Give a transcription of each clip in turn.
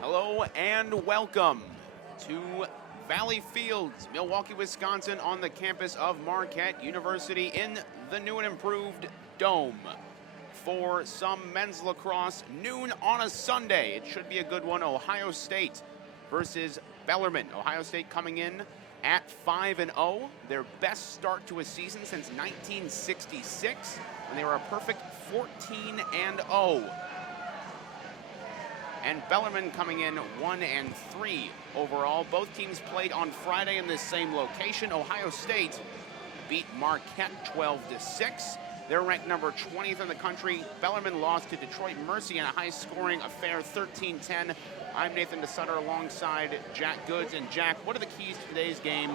Hello and welcome to Valley Fields, Milwaukee, Wisconsin, on the campus of Marquette University in the new and improved Dome. For some men's lacrosse, noon on a Sunday. It should be a good one. Ohio State versus Bellarmine. Ohio State coming in at 5-0, their best start to a season since 1966, when they were a perfect 14-0. And Bellarmine coming in 1-3 overall. Both teams played on Friday in this same location. Ohio State beat Marquette 12-6. They're ranked number 20th in the country. Bellarmine lost to Detroit Mercy in a high-scoring affair, 13-10. I'm Nathan DeSutter alongside Jack Goods. And Jack, what are the keys to today's game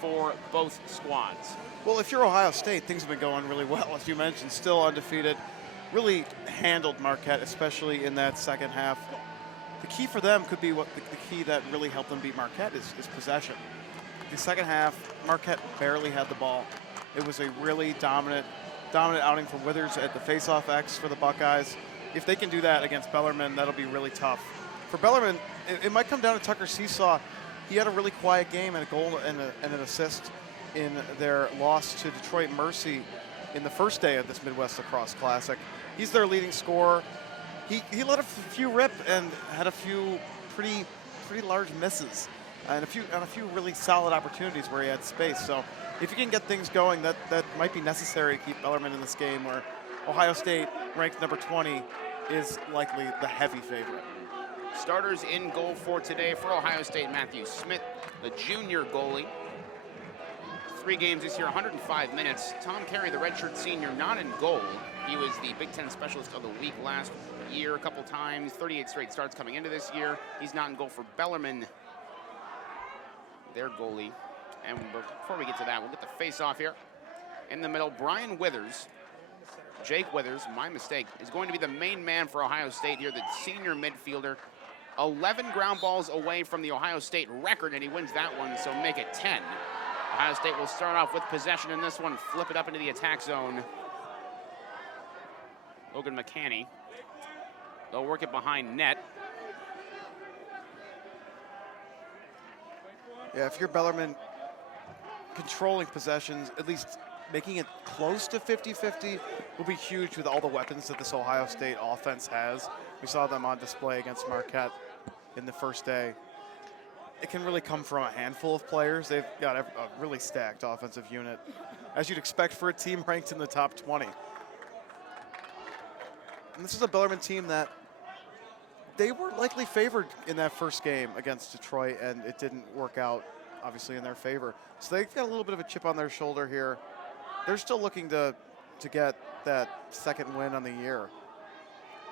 for both squads? Well, if you're Ohio State, things have been going really well, as you mentioned, still undefeated. Really handled Marquette, especially in that second half. The key for them could be the key that really helped them beat Marquette is possession. The second half, Marquette barely had the ball. It was a really dominant outing from Withers at the faceoff X for the Buckeyes. If they can do that against Bellarmine, that'll be really tough. For Bellarmine, it might come down to Tucker Seesaw. He had a really quiet game and a goal and an assist in their loss to Detroit Mercy in the first day of this Midwest Lacrosse Classic. He's their leading scorer. He let a few rip and had a few pretty large misses and a few really solid opportunities where he had space. So if you can get things going, that might be necessary to keep Bellarmine in this game, where Ohio State, ranked number 20, is likely the heavy favorite. Starters in goal for today for Ohio State: Matthew Smith, the junior goalie. 3 games this year, 105 minutes. Tom Carey, the redshirt senior, not in goal. He was the Big Ten Specialist of the Week last year a couple times. 38 straight starts coming into this year. He's not in goal for Bellarmine, their goalie. And before we get to that, we'll get the face-off here. In the middle, Brian Withers, Jake Withers, my mistake, is going to be the main man for Ohio State here, the senior midfielder. 11 ground balls away from the Ohio State record, and he wins that one, so make it 10. Ohio State will start off with possession in this one, flip it up into the attack zone. Logan McCanney. They'll work it behind net. Yeah, if you're Bellarmine, controlling possessions, at least making it close to 50-50 will be huge with all the weapons that this Ohio State offense has. We saw them on display against Marquette in the first day. It can really come from a handful of players. They've got a really stacked offensive unit, as you'd expect for a team ranked in the top 20. And this is a Bellarmine team that they were likely favored in that first game against Detroit, and it didn't work out, obviously, in their favor. So they've got a little bit of a chip on their shoulder here. They're still looking to get that second win on the year.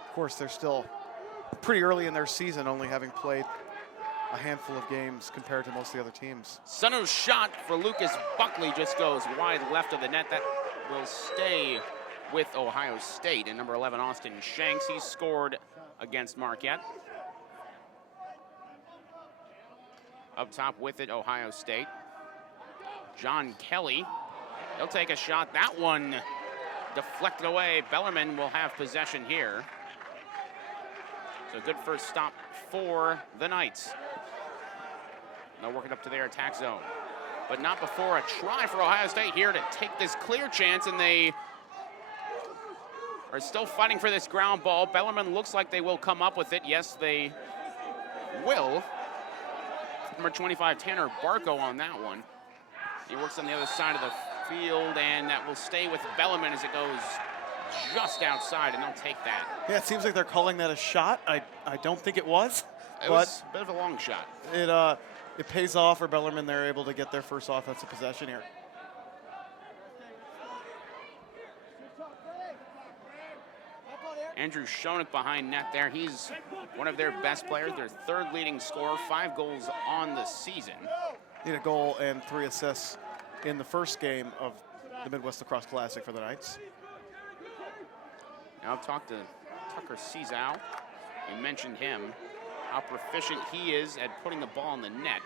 Of course, they're still pretty early in their season, only having played a handful of games compared to most of the other teams. Sunnu's shot for Lucas Buckley just goes wide left of the net. That will stay with Ohio State. And number 11, Austin Shanks, he scored against Marquette. Up top with it, Ohio State. John Kelly, he'll take a shot. That one deflected away. Bellarmine will have possession here. So good first stop for the Knights. They'll work it up to their attack zone. But not before a try for Ohio State here to take this clear chance, and they are still fighting for this ground ball. Bellarmine looks like they will come up with it. Yes, they will. Number 25, Tanner Barco on that one. He works on the other side of the field, and that will stay with Bellarmine as it goes just outside, and they'll take that. Yeah, it seems like they're calling that a shot. I don't think it was. It was a bit of a long shot. It pays off for Bellarmine. They're able to get their first offensive possession here. Andrew Schoenig behind net there. He's one of their best players, their third leading scorer, 5 goals on the season. He had a goal and 3 assists in the first game of the Midwest Lacrosse Classic for the Knights. Now I've talked to Tucker Sizau. You mentioned him, how proficient he is at putting the ball in the net.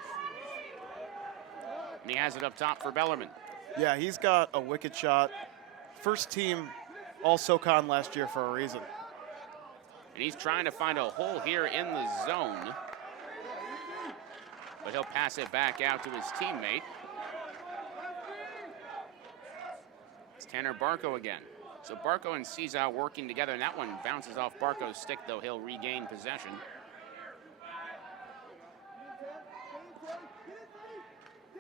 And he has it up top for Bellarmine. Yeah, he's got a wicked shot. First team All-SoCon last year for a reason. And he's trying to find a hole here in the zone. But he'll pass it back out to his teammate. It's Tanner Barco again. So Barco and Sizau working together, and that one bounces off Barco's stick, though he'll regain possession.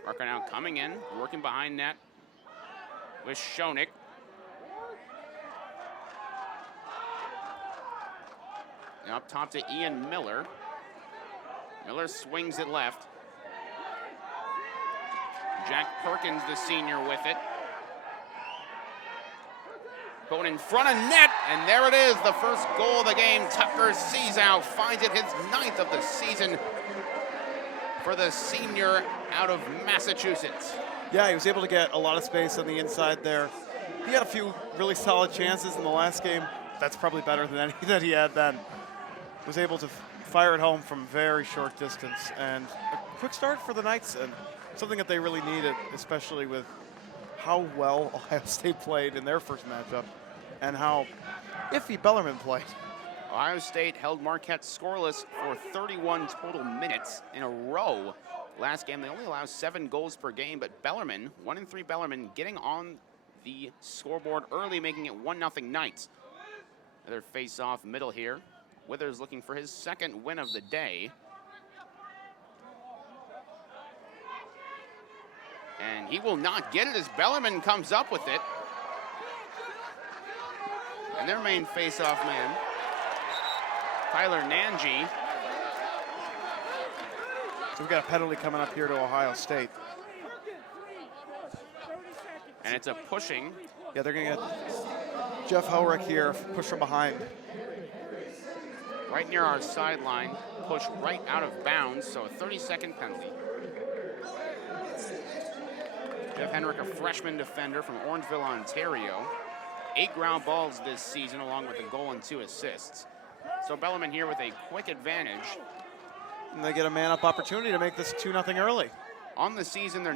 Barco now coming in, working behind net with Schoenig. Now up top to Ian Miller. Miller swings it left. Jack Perkins, the senior, with it. Going in front of net, and there it is, the first goal of the game. Tucker Sizau finds it, his 9th of the season for the senior out of Massachusetts. Yeah, he was able to get a lot of space on the inside there. He had a few really solid chances in the last game. That's probably better than any that he had then. Was able to fire it home from very short distance, and a quick start for the Knights, and something that they really needed, especially with how well Ohio State played in their first matchup and how iffy Bellarmine played. Ohio State held Marquette scoreless for 31 total minutes in a row. Last game, they only allow 7 goals per game, but Bellarmine, 1-3 Bellarmine, getting on the scoreboard early, making it 1-0 Knights. Another face-off middle here. Withers looking for his 2nd win of the day. And he will not get it as Bellarmine comes up with it. And their main face-off man, Tyler Nanji. So we've got a penalty coming up here to Ohio State. And it's a pushing. Yeah, they're going to get Jeff Helrick here, push from behind. Right near our sideline, push right out of bounds, so a 30-second penalty. Jeff Henrik, a freshman defender from Orangeville, Ontario. 8 ground balls this season, along with a goal and 2 assists. So Bellarmine here with a quick advantage. And they get a man-up opportunity to make this 2-0 early. On the season, they're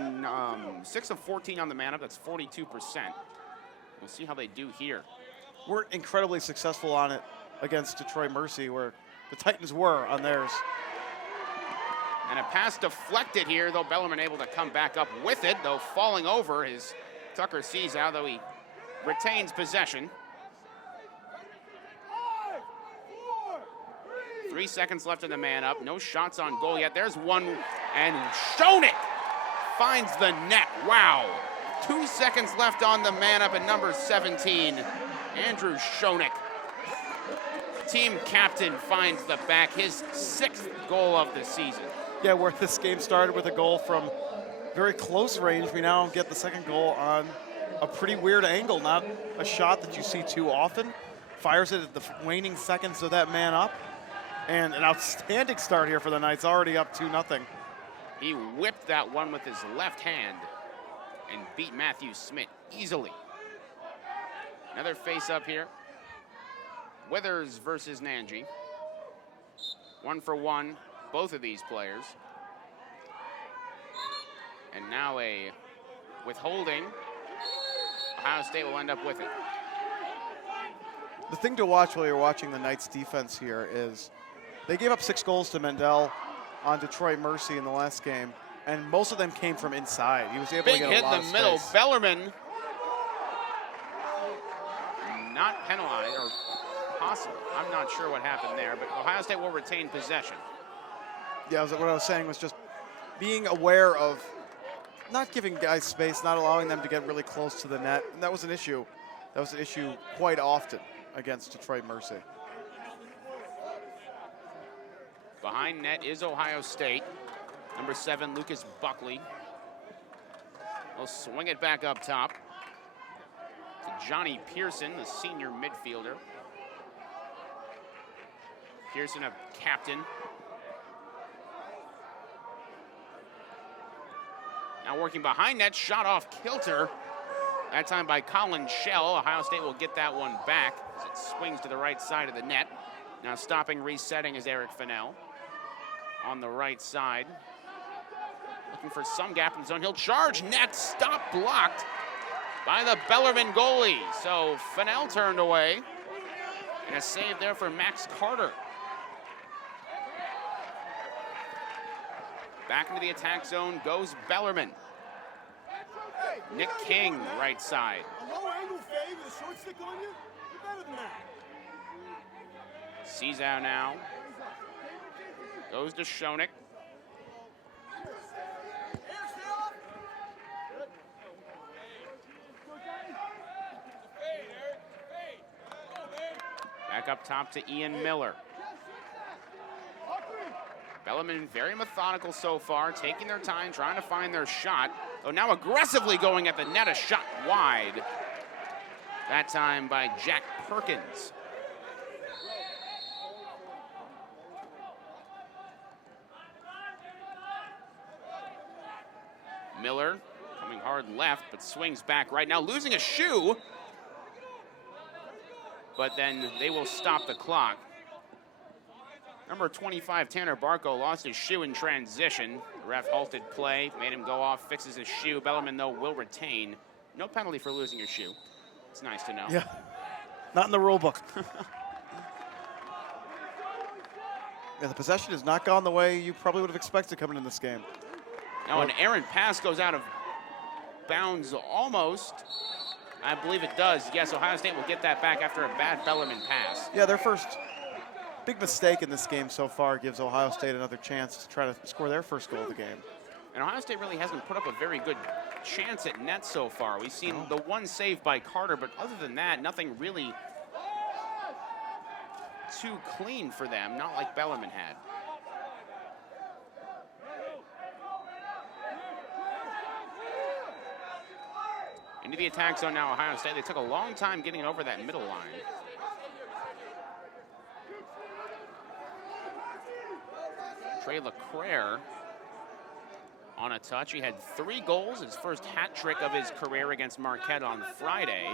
6 of 14 on the man-up. That's 42%. We'll see how they do here. We're incredibly successful on it against Detroit Mercy, where the Titans were on theirs. And a pass deflected here, though Bellarmine able to come back up with it, though falling over is Tucker Sizau, though he retains possession. 3 seconds left in the man-up. No shots on goal yet. There's one, and Schoenig finds the net. Wow. 2 seconds left on the man-up, and number 17, Andrew Schoenig team captain finds the back, his 6th goal of the season. Yeah, where this game started with a goal from very close range, we now get the second goal on a pretty weird angle, not a shot that you see too often. Fires it at the waning seconds of that man up. And an outstanding start here for the Knights, already up 2-0. He whipped that one with his left hand and beat Matthew Smith easily. Another face-up here. Withers versus Nanji. 1-for-1, both of these players. And now a withholding. Ohio State will end up with it. The thing to watch while you're watching the Knights defense here is they gave up 6 goals to Mendel on Detroit Mercy in the last game, and most of them came from inside. He was able to Big get hit a lot in of the middle. space. Bellarmine not penalized, or possible. I'm not sure what happened there, but Ohio State will retain possession. Yeah, what I was saying was just being aware of not giving guys space, not allowing them to get really close to the net. And that was an issue. That was an issue quite often against Detroit Mercy. Behind net is Ohio State. Number 7, Lucas Buckley. He'll swing it back up top to Johnny Pearson, the senior midfielder. Pearson, a captain. Now working behind net, shot off kilter. That time by Colin Shell. Ohio State will get that one back as it swings to the right side of the net. Now stopping, resetting is Eric Fennell on the right side. Looking for some gap in the zone. He'll charge, net, stop, blocked by the Bellarmine goalie. So Fennell turned away. And a save there for Max Carter. Back into the attack zone goes Bellarmine. Nick King, right side. A low angle fade with a short stick on you? You're better than that. Seazow now. Goes to Schoenig. Back up top to Ian Miller. Bellarmine very methodical so far, taking their time, trying to find their shot. Oh, now aggressively going at the net, a shot wide. That time by Jack Perkins. Miller coming hard left, but swings back right now, losing a shoe. But then they will stop the clock. Number 25, Tanner Barco, lost his shoe in transition. The ref halted play, made him go off, fixes his shoe. Bellarmine, though, will retain. No penalty for losing your shoe. It's nice to know. Yeah, not in the rule book. Yeah, the possession has not gone the way you probably would have expected coming in this game. Now an errant pass goes out of bounds almost. I believe it does. Yes, Ohio State will get that back after a bad Bellarmine pass. Yeah, their first big mistake in this game so far gives Ohio State another chance to try to score their first goal of the game. And Ohio State really hasn't put up a very good chance at net so far. We've seen the one save by Carter, but other than that, nothing really too clean for them, not like Bellarmine had. Into the attack zone now, Ohio State. They took a long time getting over that middle line. Trey LeClaire on a touch. He had 3 goals, his first hat trick of his career against Marquette on Friday.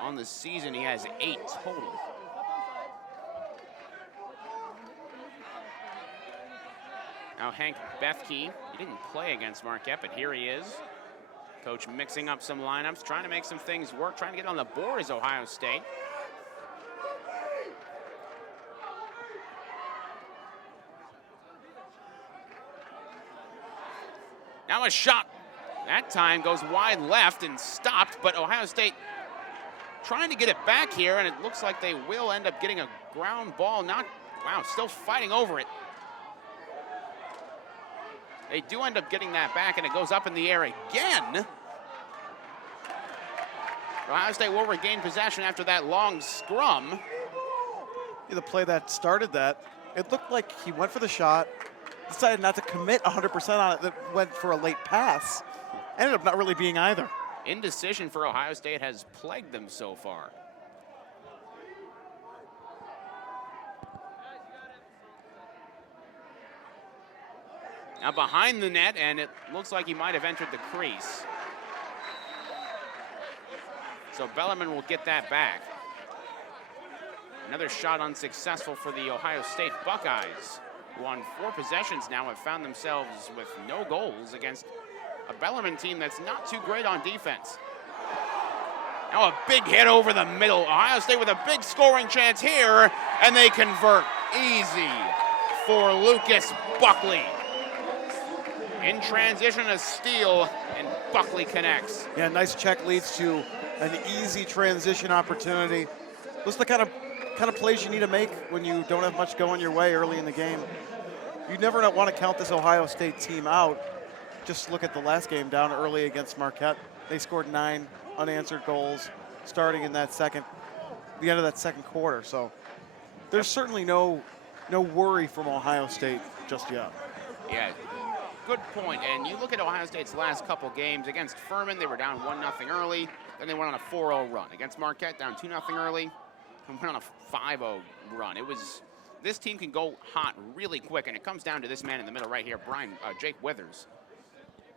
On the season, he has 8 total. Now Hank Bethke, he didn't play against Marquette, but here he is. Coach mixing up some lineups, trying to make some things work, trying to get on the board is Ohio State. Now a shot, that time goes wide left and stopped, but Ohio State trying to get it back here, and it looks like they will end up getting a ground ball. Wow, still fighting over it. They do end up getting that back, and it goes up in the air again. Ohio State will regain possession after that long scrum. The play that started that, it looked like he went for the shot, decided not to commit 100% on it, that went for a late pass. Ended up not really being either. Indecision for Ohio State has plagued them so far. Now behind the net, and it looks like he might have entered the crease. So Bellarmine will get that back. Another shot unsuccessful for the Ohio State Buckeyes, who on 4 possessions now have found themselves with no goals against a Bellarmine team that's not too great on defense. Now a big hit over the middle. Ohio State with a big scoring chance here, and they convert. Easy for Lucas Buckley. In transition, a steal, and Buckley connects. Yeah, nice check leads to an easy transition opportunity. Those are the kind of plays you need to make when you don't have much going your way early in the game. You never want to count this Ohio State team out. Just look at the last game down early against Marquette. They scored 9 unanswered goals starting in the end of that second quarter. So there's certainly no worry from Ohio State just yet. Yeah, good point. And you look at Ohio State's last couple games. Against Furman, they were down 1-0 early. Then they went on a 4-0 run. Against Marquette, down 2-0 early. And went on a 5-0 run. This team can go hot really quick, and it comes down to this man in the middle right here, Jake Withers.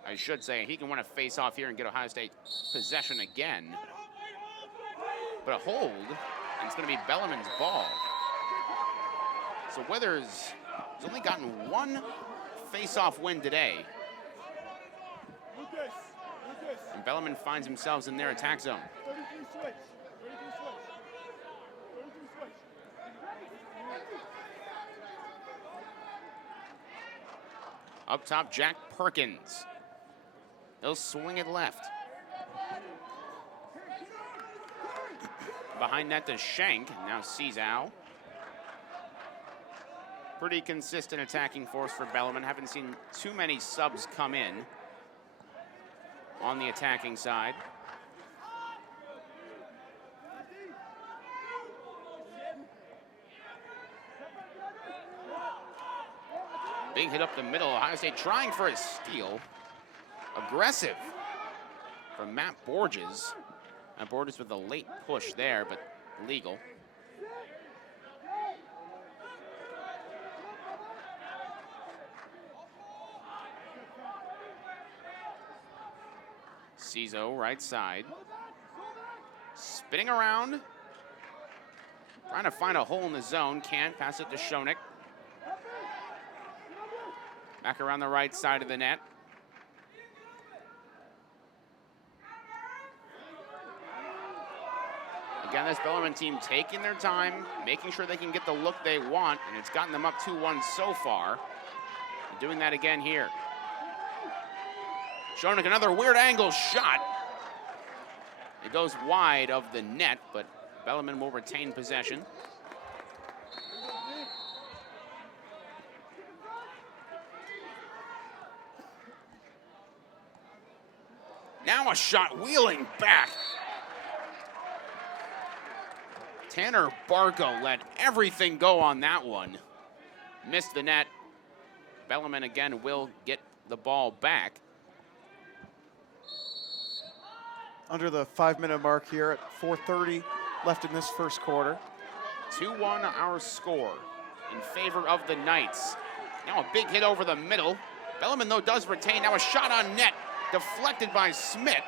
I should say, he can win a face-off here and get Ohio State possession again. But a hold, and it's going to be Bellarmine's ball. So Withers has only gotten 1 face-off win today. And Bellarmine finds themselves in their attack zone. Up top, Jack Perkins. He'll swing it left. Behind that to Shank, now Cizao. Pretty consistent attacking force for Bellarmine. Haven't seen too many subs come in on the attacking side. Big hit up the middle. Ohio State trying for a steal. Aggressive from Matt Borges. Matt Borges with a late push there, but legal. Cizo, right side. Spinning around. Trying to find a hole in the zone. Can't. Pass it to Schoeneck. Back around the right side of the net. Again, this Bellarmine team taking their time, making sure they can get the look they want, and it's gotten them up 2-1 so far. And doing that again here. Schoeneck, another weird angle shot. It goes wide of the net, but Bellarmine will retain possession. Now a shot wheeling back. Tanner Barco let everything go on that one. Missed the net. Bellarmine again will get the ball back. Under the 5-minute mark here at 4:30 left in this first quarter. 2-1 our score in favor of the Knights. Now a big hit over the middle. Bellarmine, though, does retain. Now a shot on net. Deflected by Smith.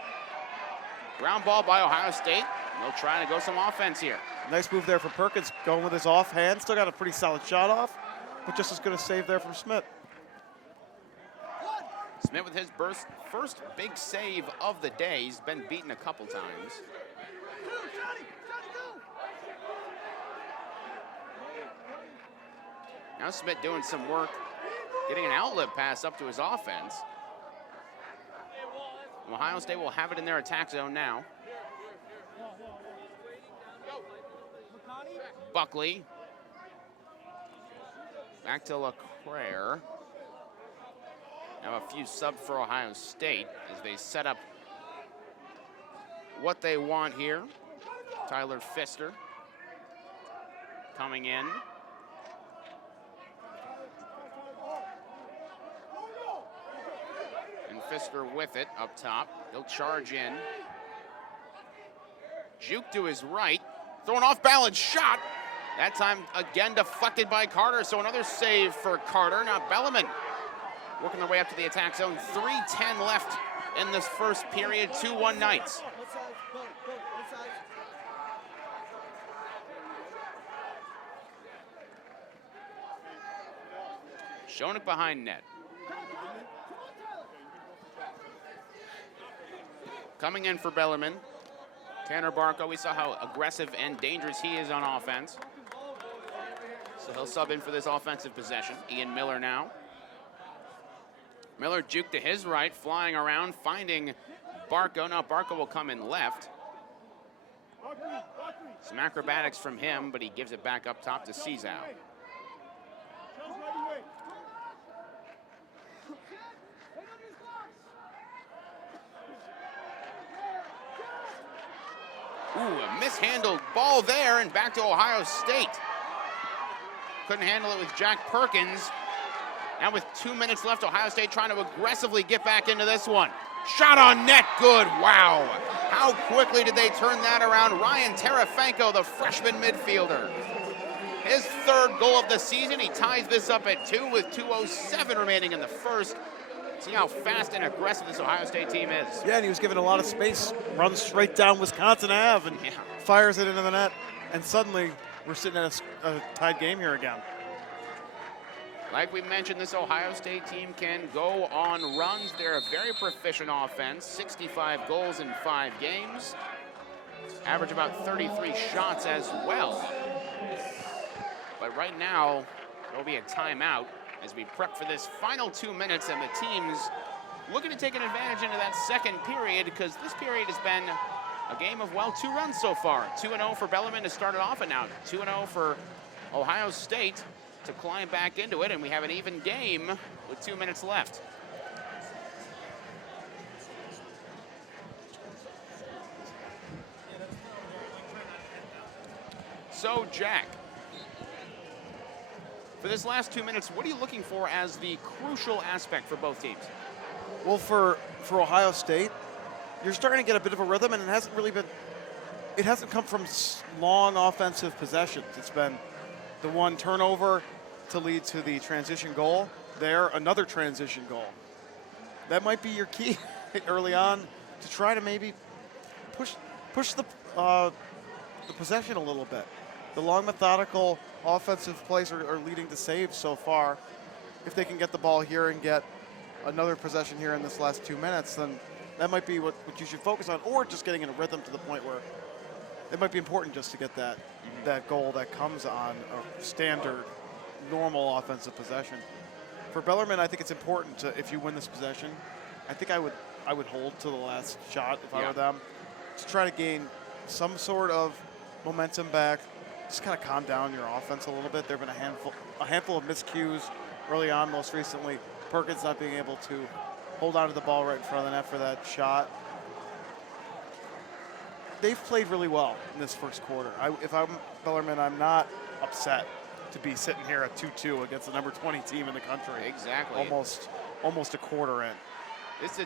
Ground ball by Ohio State. They'll try to go some offense here. Nice move there for Perkins, going with his offhand. Still got a pretty solid shot off, but just as good a save there from Smith. Smith with his first big save of the day. He's been beaten a couple times. Now Smith doing some work, getting an outlet pass up to his offense. Ohio State will have it in their attack zone now. Buckley. Back to LeClaire. Now a few subs for Ohio State as they set up what they want here. Tyler Pfister coming in. And Pfister with it up top. He'll charge in. Juke to his right. Throw an off-balance shot. That time again deflected by Carter, so another save for Carter. Now Bellarmine working their way up to the attack zone. 3:10 left in this first period. 2-1 Knights. Schoenig behind net. Coming in for Bellarmine. Tanner Barco, we saw how aggressive and dangerous he is on offense. So he'll sub in for this offensive possession. Ian Miller now. Miller juke to his right, flying around, finding Barco. Now Barco will come in left. Some acrobatics from him, but he gives it back up top to Cesau. Ooh, a mishandled ball there, and back to Ohio State. Couldn't handle it with Jack Perkins. Now with 2 minutes left, Ohio State trying to aggressively get back into this one. Shot on net, good, wow. How quickly did they turn that around? Ryan Terafenko, the freshman midfielder. His third goal of the season. He ties this up at 2 with 2:07 remaining in the first. See how fast and aggressive this Ohio State team is. Yeah, and he was given a lot of space. Runs straight down Wisconsin Ave and fires it into the net. And suddenly, we're sitting at a tied game here again. Like we mentioned, this Ohio State team can go on runs. They're a very proficient offense. 65 goals in 5 games. Average about 33 shots as well. But right now, there'll be a timeout as we prep for this final 2 minutes, and the team's looking to take an advantage into that second period, because this period has been a game of, well, 2 runs so far. 2-0 for Bellarmine to start it off, and now 2-0 for Ohio State to climb back into it, and we have an even game with 2 minutes left. So, Jack, for this last 2 minutes, what are you looking for as the crucial aspect for both teams? Well, for Ohio State, you're starting to get a bit of a rhythm, and it hasn't come from long offensive possessions. It's been the one turnover to lead to the transition goal. There, another transition goal. That might be your key early on to try to maybe push the possession a little bit. The long, methodical offensive plays are leading to saves so far. If they can get the ball here and get another possession here in this last 2 minutes, then that might be what you should focus on, or just getting in a rhythm to the point where it might be important just to get that goal that comes on a standard, normal offensive possession. For Bellarmine, I think it's important to, if you win this possession, I think I would hold to the last shot if I were them, to try to gain some sort of momentum back. Just kind of calm down your offense a little bit. There have been a handful of miscues early on, most recently Perkins not being able to hold on to the ball right in front of the net for that shot. They've played really well in this first quarter. If I'm Bellarmine, I'm not upset to be sitting here at 2-2 against the number 20 team in the country. Exactly. Almost a quarter in. This is a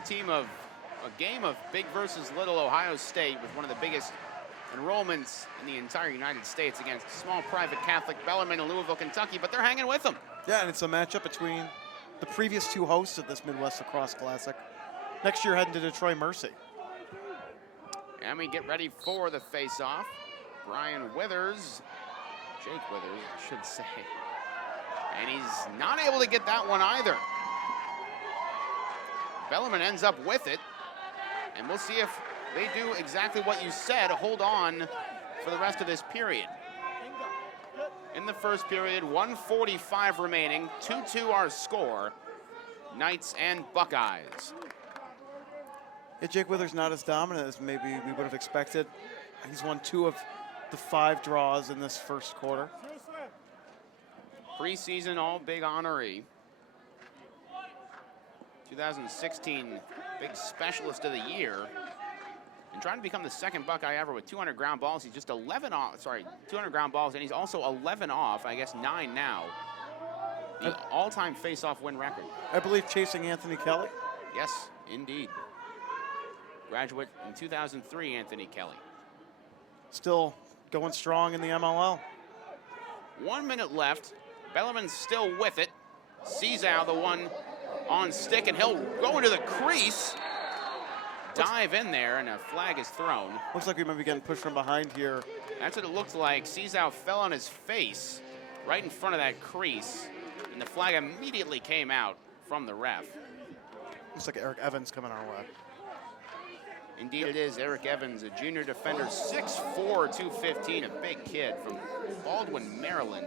game of big versus little. Ohio State with one of the biggest enrollments in the entire United States against small private Catholic Bellarmine in Louisville, Kentucky, but they're hanging with them. Yeah, and it's a matchup between the previous 2 hosts of this Midwest Lacrosse Classic. Next year heading to Detroit Mercy. And we get ready for the face-off. Jake Withers, I should say. And he's not able to get that one either. Bellarmine ends up with it, and we'll see if they do exactly what you said, hold on for the rest of this period. In the first period, 1:45 remaining, 2-2 our score, Knights and Buckeyes. Yeah, Jake Withers not as dominant as maybe we would have expected. He's won 2 of the 5 draws in this first quarter. Preseason All-Big honoree. 2016 Big Specialist of the Year. and trying to become the second Buckeye ever with 200 ground balls. He's just 11 off, 200 ground balls, and he's also 11 off, I guess 9 now. The all-time face-off win record. I believe chasing Anthony Kelly. Yes, indeed. Graduate in 2003, Anthony Kelly. Still going strong in the MLL. 1 minute left. Bellarmine's still with it. Seasow, the one on stick, and he'll go into the crease. Dive in there, and a flag is thrown. Looks like we might be getting pushed from behind here. That's what it looked like. Seasow fell on his face right in front of that crease, and the flag immediately came out from the ref. Looks like Eric Evans coming our way. Indeed it is. Eric Evans, a junior defender, 6'4", 215, a big kid from Baldwin, Maryland.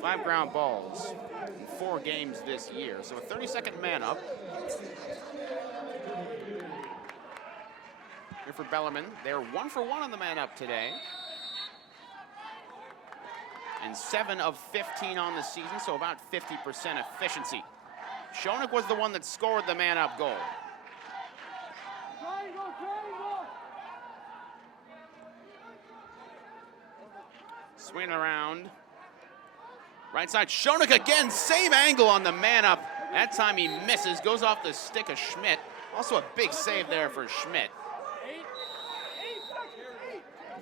5 ground balls in 4 games this year. So a 30-second man up. Here for Bellarmine. They're 1 for 1 on the man up today. And 7 of 15 on the season, so about 50% efficiency. Schoenig was the one that scored the man up goal. Swinging around. Right side, Schoenig again, same angle on the man up. That time he misses, goes off the stick of Schmidt. Also a big save there for Schmidt.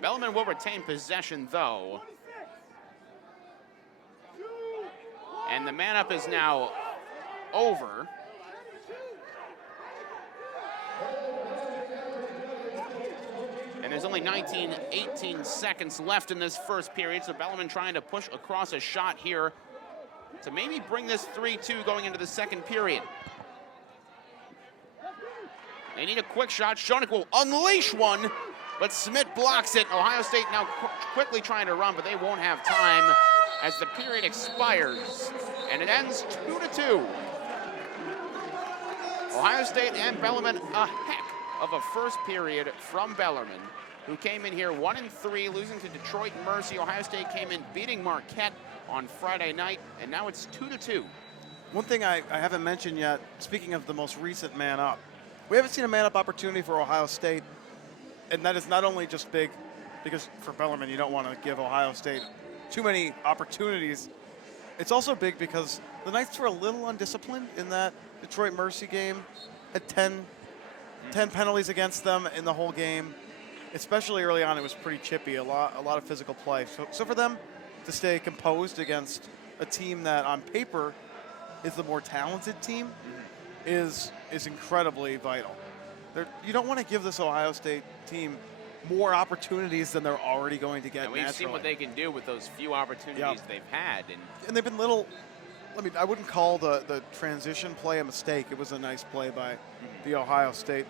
Bellarmine will retain possession though. And the man up is now over. And there's only 18 seconds left in this first period, so Bellarmine trying to push across a shot here to maybe bring this 3-2 going into the second period. They need a quick shot. Schoenig will unleash one, but Schmidt blocks it. Ohio State now quickly trying to run, but they won't have time as the period expires, and it ends 2-2. Ohio State and Bellarmine, a heck of a first period from Bellarmine, who came in here 1-3, losing to Detroit Mercy. Ohio State came in beating Marquette on Friday night, and now it's 2-2. One thing I haven't mentioned yet, speaking of the most recent man up, we haven't seen a man up opportunity for Ohio State, and that is not only just big because for Bellarmine you don't want to give Ohio State too many opportunities. It's also big because the Knights were a little undisciplined in that Detroit Mercy game. Had 10 penalties against them in the whole game. Especially early on, it was pretty chippy, a lot of physical play. So for them to stay composed against a team that on paper is the more talented team is incredibly vital. You don't want to give this Ohio State team more opportunities than they're already going to get. And we've seen what they can do with those few opportunities they've had. And they've been little, I wouldn't call the transition play a mistake. It was a nice play by the Ohio State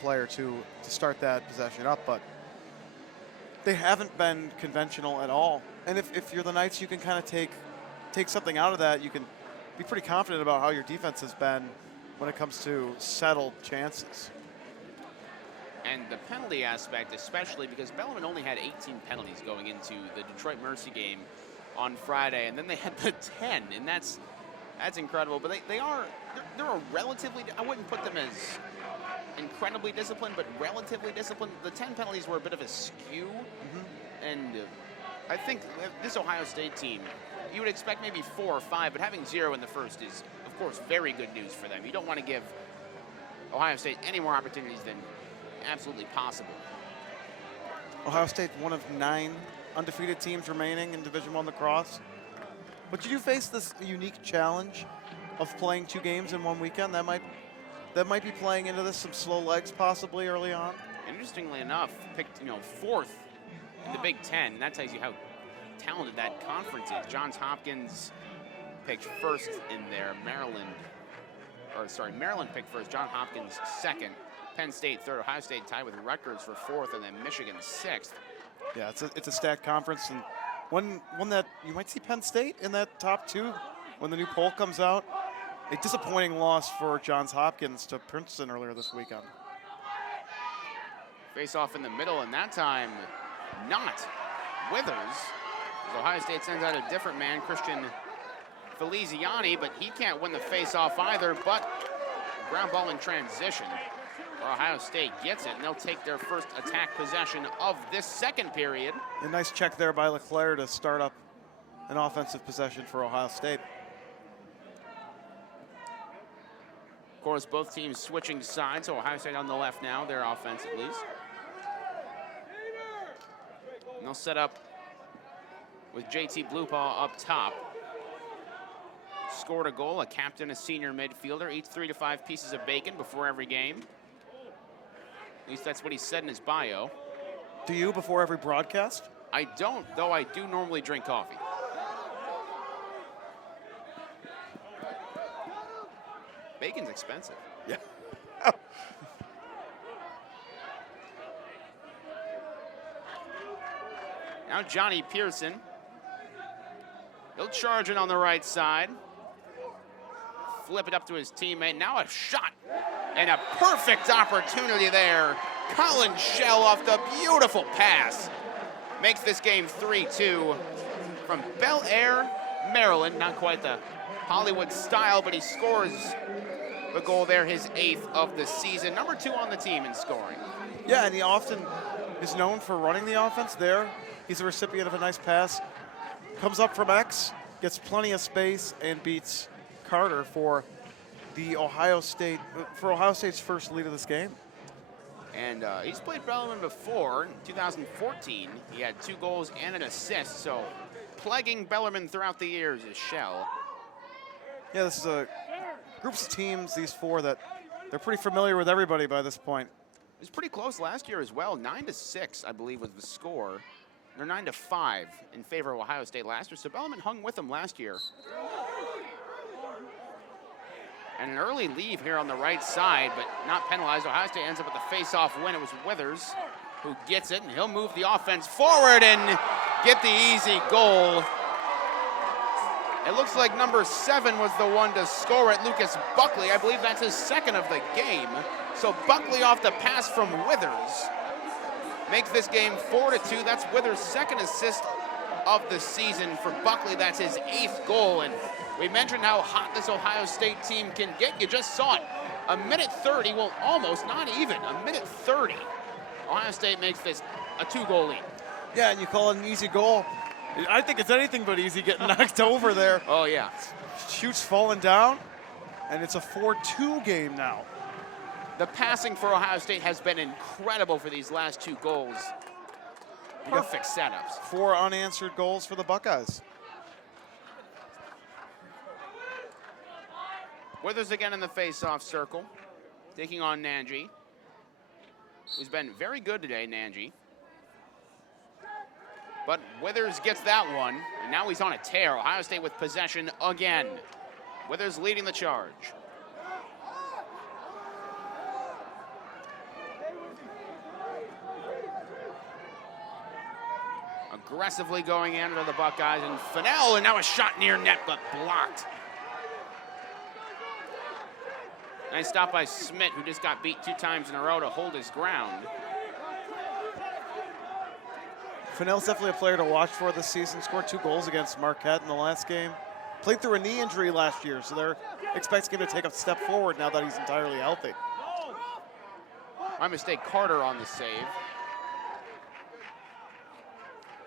player to start that possession up, but they haven't been conventional at all. And if you're the Knights, you can kind of take something out of that. You can be pretty confident about how your defense has been when it comes to settled chances. And the penalty aspect, especially because Bellarmine only had 18 penalties going into the Detroit Mercy game on Friday, and then they had the 10, and that's incredible. But they're a relatively, I wouldn't put them as incredibly disciplined, but relatively disciplined. The 10 penalties were a bit of a skew, and I think this Ohio State team, you would expect maybe 4 or 5, but having 0 in the first is, of course, very good news for them. You don't want to give Ohio State any more opportunities than absolutely possible. Ohio State, one of 9 undefeated teams remaining in Division I lacrosse. But you do face this unique challenge of playing 2 games in one weekend. That might be playing into this, some slow legs possibly early on. Interestingly enough, picked 4th in the Big Ten. And that tells you how talented that conference is. Johns Hopkins picked 1st in there. Maryland picked 1st. Johns Hopkins 2nd. Penn State 3rd. Ohio State tied with Rutgers for 4th, and then Michigan 6th. Yeah, it's a stacked conference, and one that you might see Penn State in that top 2 when the new poll comes out. A disappointing loss for Johns Hopkins to Princeton earlier this weekend. Face off in the middle, and that time not Withers. As Ohio State sends out a different man, Christian Feliziani, but he can't win the face off either, but ground ball in transition. Ohio State gets it, and they'll take their first attack possession of this second period. A nice check there by Leclerc to start up an offensive possession for Ohio State. Of course, both teams switching sides, so Ohio State on the left now, their offense at least. And they'll set up with JT Bluepaw up top. Scored a goal, a captain, a senior midfielder, eats 3 to 5 pieces of bacon before every game. At least that's what he said in his bio. Do you before every broadcast? I don't, though I do normally drink coffee. Bacon's expensive. Yeah. Now Johnny Pearson. He'll charge it on the right side. Flip it up to his teammate. Now a shot. And a perfect opportunity there. Colin Shell off the beautiful pass. Makes this game 3-2 from Bel Air, Maryland. Not quite the Hollywood style, but he scores the goal there, his 8th of the season. Number 2 on the team in scoring. Yeah, and he often is known for running the offense there. He's a recipient of a nice pass. Comes up from X, gets plenty of space, and beats Carter for Ohio State's first lead of this game. And he's played Bellarmine before. In 2014, he had 2 goals and an assist. So plaguing Bellarmine throughout the years is Shell. Yeah, this is a groups of teams, these 4, that they're pretty familiar with everybody by this point. It was pretty close last year as well. 9-6, I believe, was the score. They're 9-5 in favor of Ohio State last year. So Bellarmine hung with them last year. And an early leave here on the right side, but not penalized. Ohio State ends up with the face-off win. It was Withers who gets it, and he'll move the offense forward and get the easy goal. It looks like number 7 was the one to score it, Lucas Buckley. I believe that's his 2nd of the game. So Buckley off the pass from Withers makes this game 4-2. That's Withers' 2nd assist of the season for Buckley. That's his 8th goal. And we mentioned how hot this Ohio State team can get. You just saw it. A minute 30, well, almost, not even, a minute 30. Ohio State makes this a 2-goal lead. Yeah, and you call it an easy goal. I think it's anything but easy getting knocked over there. Oh, yeah. Shoots falling down, and it's a 4-2 game now. The passing for Ohio State has been incredible for these last 2 goals. Perfect setups. 4 unanswered goals for the Buckeyes. Withers again in the face-off circle, taking on Nanji, who's been very good today, Nanji. But Withers gets that one, and now he's on a tear. Ohio State with possession again. Withers leading the charge. Aggressively going into the Buckeyes, and Fennell, and now a shot near net, but blocked. Nice stop by Smith, who just got beat 2 times in a row to hold his ground. Fennell's definitely a player to watch for this season. Scored 2 goals against Marquette in the last game. Played through a knee injury last year, so they're expecting him to take a step forward now that he's entirely healthy. My mistake, Carter on the save.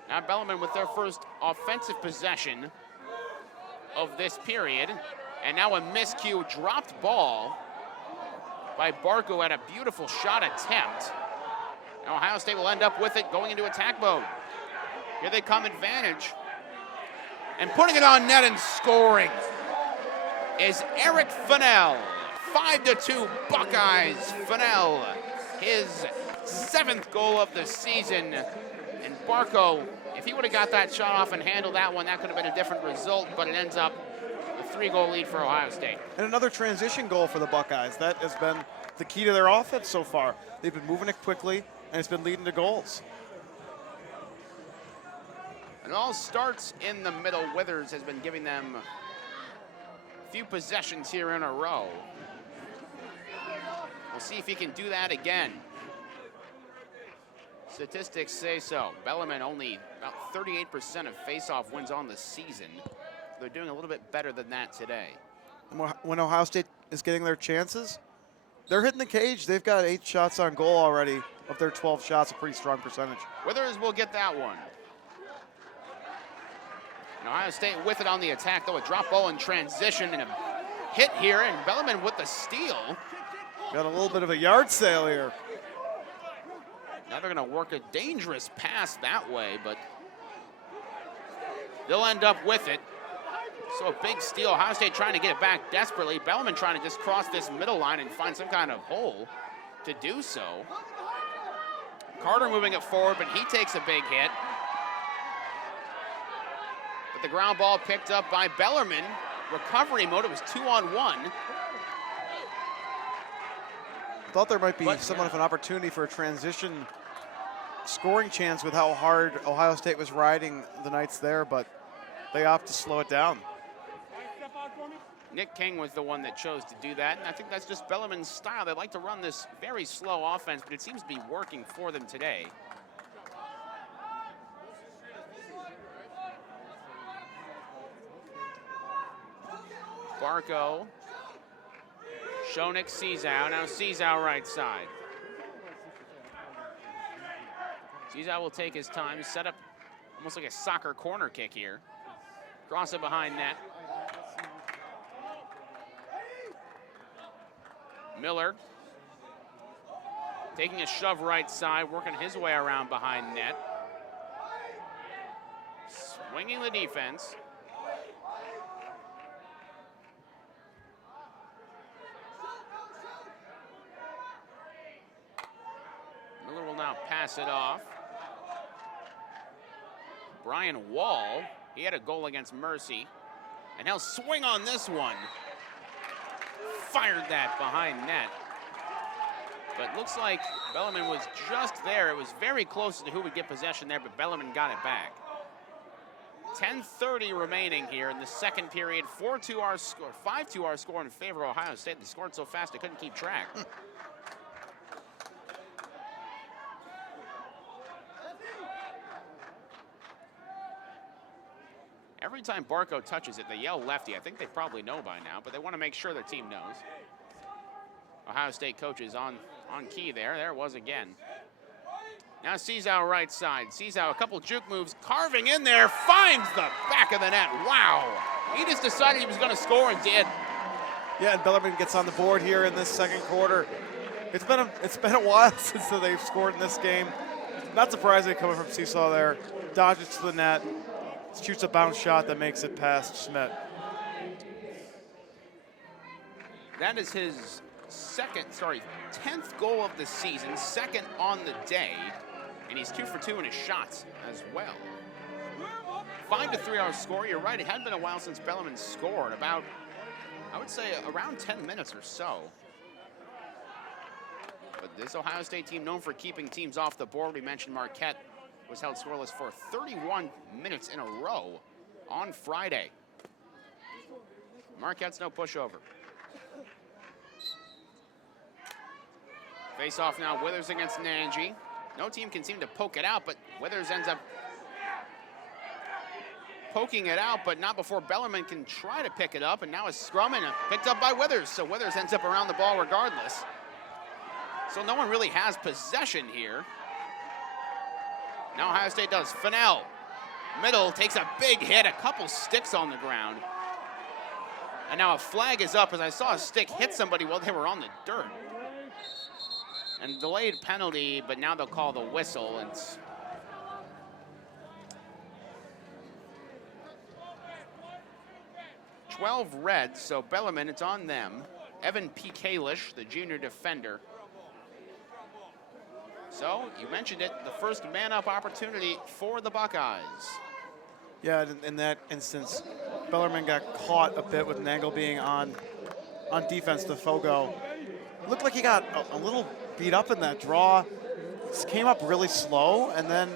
Now Bellarmine with their first offensive possession of this period. And now a miscue dropped ball by Barco at a beautiful shot attempt. Now Ohio State will end up with it going into attack mode. Here they come, advantage. And putting it on net and scoring is Eric Fennell. 5-2 Buckeyes. Fennell, his 7th goal of the season. And Barco, if he would have got that shot off and handled that one, that could have been a different result, but it ends up a 3-goal lead for Ohio State. And another transition goal for the Buckeyes. That has been the key to their offense so far. They've been moving it quickly, and it's been leading to goals. It all starts in the middle. Withers has been giving them a few possessions here in a row. We'll see if he can do that again. Statistics say so. Bellarmine only about 38% of face-off wins on the season. They're doing a little bit better than that today. When Ohio State is getting their chances, They're hitting the cage. They've got 8 shots on goal already. Of their 12 shots, a pretty strong percentage. Withers will get that one. And Ohio State with it on the attack, though. A drop ball in transition and a hit here, and Bellarmine with the steal. Got a little bit of a yard sale here. Now they're going to work a dangerous pass that way, but they'll end up with it. So a big steal. Ohio State trying to get it back desperately. Bellarmine trying to just cross this middle line and find some kind of hole to do so. Carter moving it forward, but he takes a big hit. But the ground ball picked up by Bellarmine. Recovery mode, it was 2-on-1. Thought there might be somewhat of an opportunity for a transition scoring chance with how hard Ohio State was riding the Knights there, but they opt to slow it down. Nick King was the one that chose to do that, and I think that's just Bellarmine's style. They like to run this very slow offense, but it seems to be working for them today. Barco, Schoenig, Seazow. Now Seazow right side. Seazow will take his time, set up almost like a soccer corner kick here. Cross it behind net. Miller taking a shove right side, working his way around behind net. Swinging the defense. Miller will now pass it off. Brian Wall, he had a goal against Mercy, and he'll swing on this one. Fired that behind net. But looks like Bellarmine was just there. It was very close to who would get possession there, but Bellarmine got it back. 10:30 remaining here in the second period. 4-2 our score, 5-2 our score in favor of Ohio State. They scored so fast I couldn't keep track. Every time Barco touches it, they yell lefty. I think they probably know by now, but they want to make sure their team knows. Ohio State coaches on key there. There it was again. Now Seazow right side. Seazow, a couple juke moves, carving in there, finds the back of the net. Wow. He just decided he was going to score and did. Yeah, and Bellarmine gets on the board here in this second quarter. It's been a while since they've scored in this game. Not surprising coming from Seesaw there. Dodges to the net. Shoots a bounce shot that makes it past Schmidt. That is his 10th goal of the season, second on the day, and he's 2 for 2 in his shots as well. 5-3 our score. You're right, it hadn't been a while since Bellarmine scored, about, I would say, around 10 minutes or so. But this Ohio State team, known for keeping teams off the board, we mentioned Marquette was held scoreless for 31 minutes in a row on Friday. Marquette's no pushover. Face off now, Withers against Nanji. No team can seem to poke it out, but Withers ends up poking it out, but not before Bellarmine can try to pick it up, and now a scrum and picked up by Withers, so Withers ends up around the ball regardless. So no one really has possession here. Now Ohio State does. Fennell, middle, takes a big hit, a couple sticks on the ground. And now a flag is up as I saw a stick hit somebody while they were on the dirt. And delayed penalty, but now they'll call the whistle. And 12 red, so Bellarmine, it's on them. Evan P. Kalish, the junior defender. So, you mentioned it, the first man-up opportunity for the Buckeyes. Yeah, in that instance, Bellarmine got caught a bit with Nangle being on defense to Fogo. Looked like he got a little beat up in that draw. Just came up really slow, and then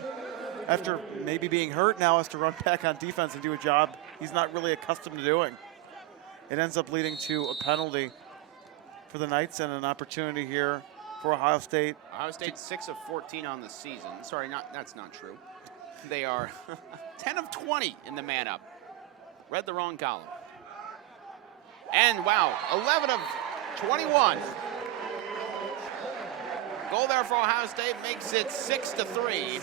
after maybe being hurt, now has to run back on defense and do a job he's not really accustomed to doing. It ends up leading to a penalty for the Knights and an opportunity here for Ohio State. Ohio State 6 of 14 on the season. Sorry, that's not true. They are 10 of 20 in the man-up. Read the wrong column. And wow, 11 of 21. Goal there for Ohio State makes it 6-3.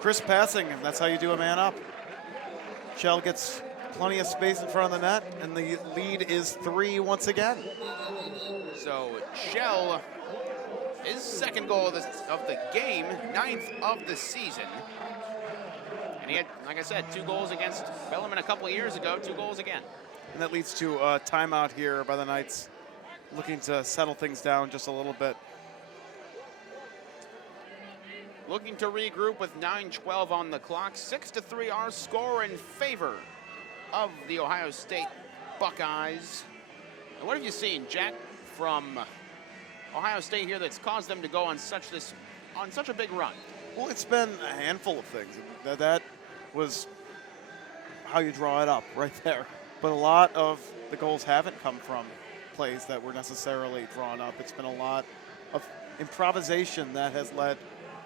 Crisp passing, and that's how you do a man up. Shell gets plenty of space in front of the net, and the lead is 3 once again. So Shell, his second goal of the game, 9th of the season. And he had, like I said, 2 goals against Bellarmine a couple of years ago, 2 goals again. And that leads to a timeout here by the Knights, looking to settle things down just a little bit. Looking to regroup with 9:12 on the clock. 6-3 our score in favor of the Ohio State Buckeyes. And what have you seen, Jack, from Ohio State here that's caused them to go on such a big run? Well, it's been a handful of things. That was how you draw it up right there. But a lot of the goals haven't come from plays that were necessarily drawn up. It's been a lot of improvisation that has led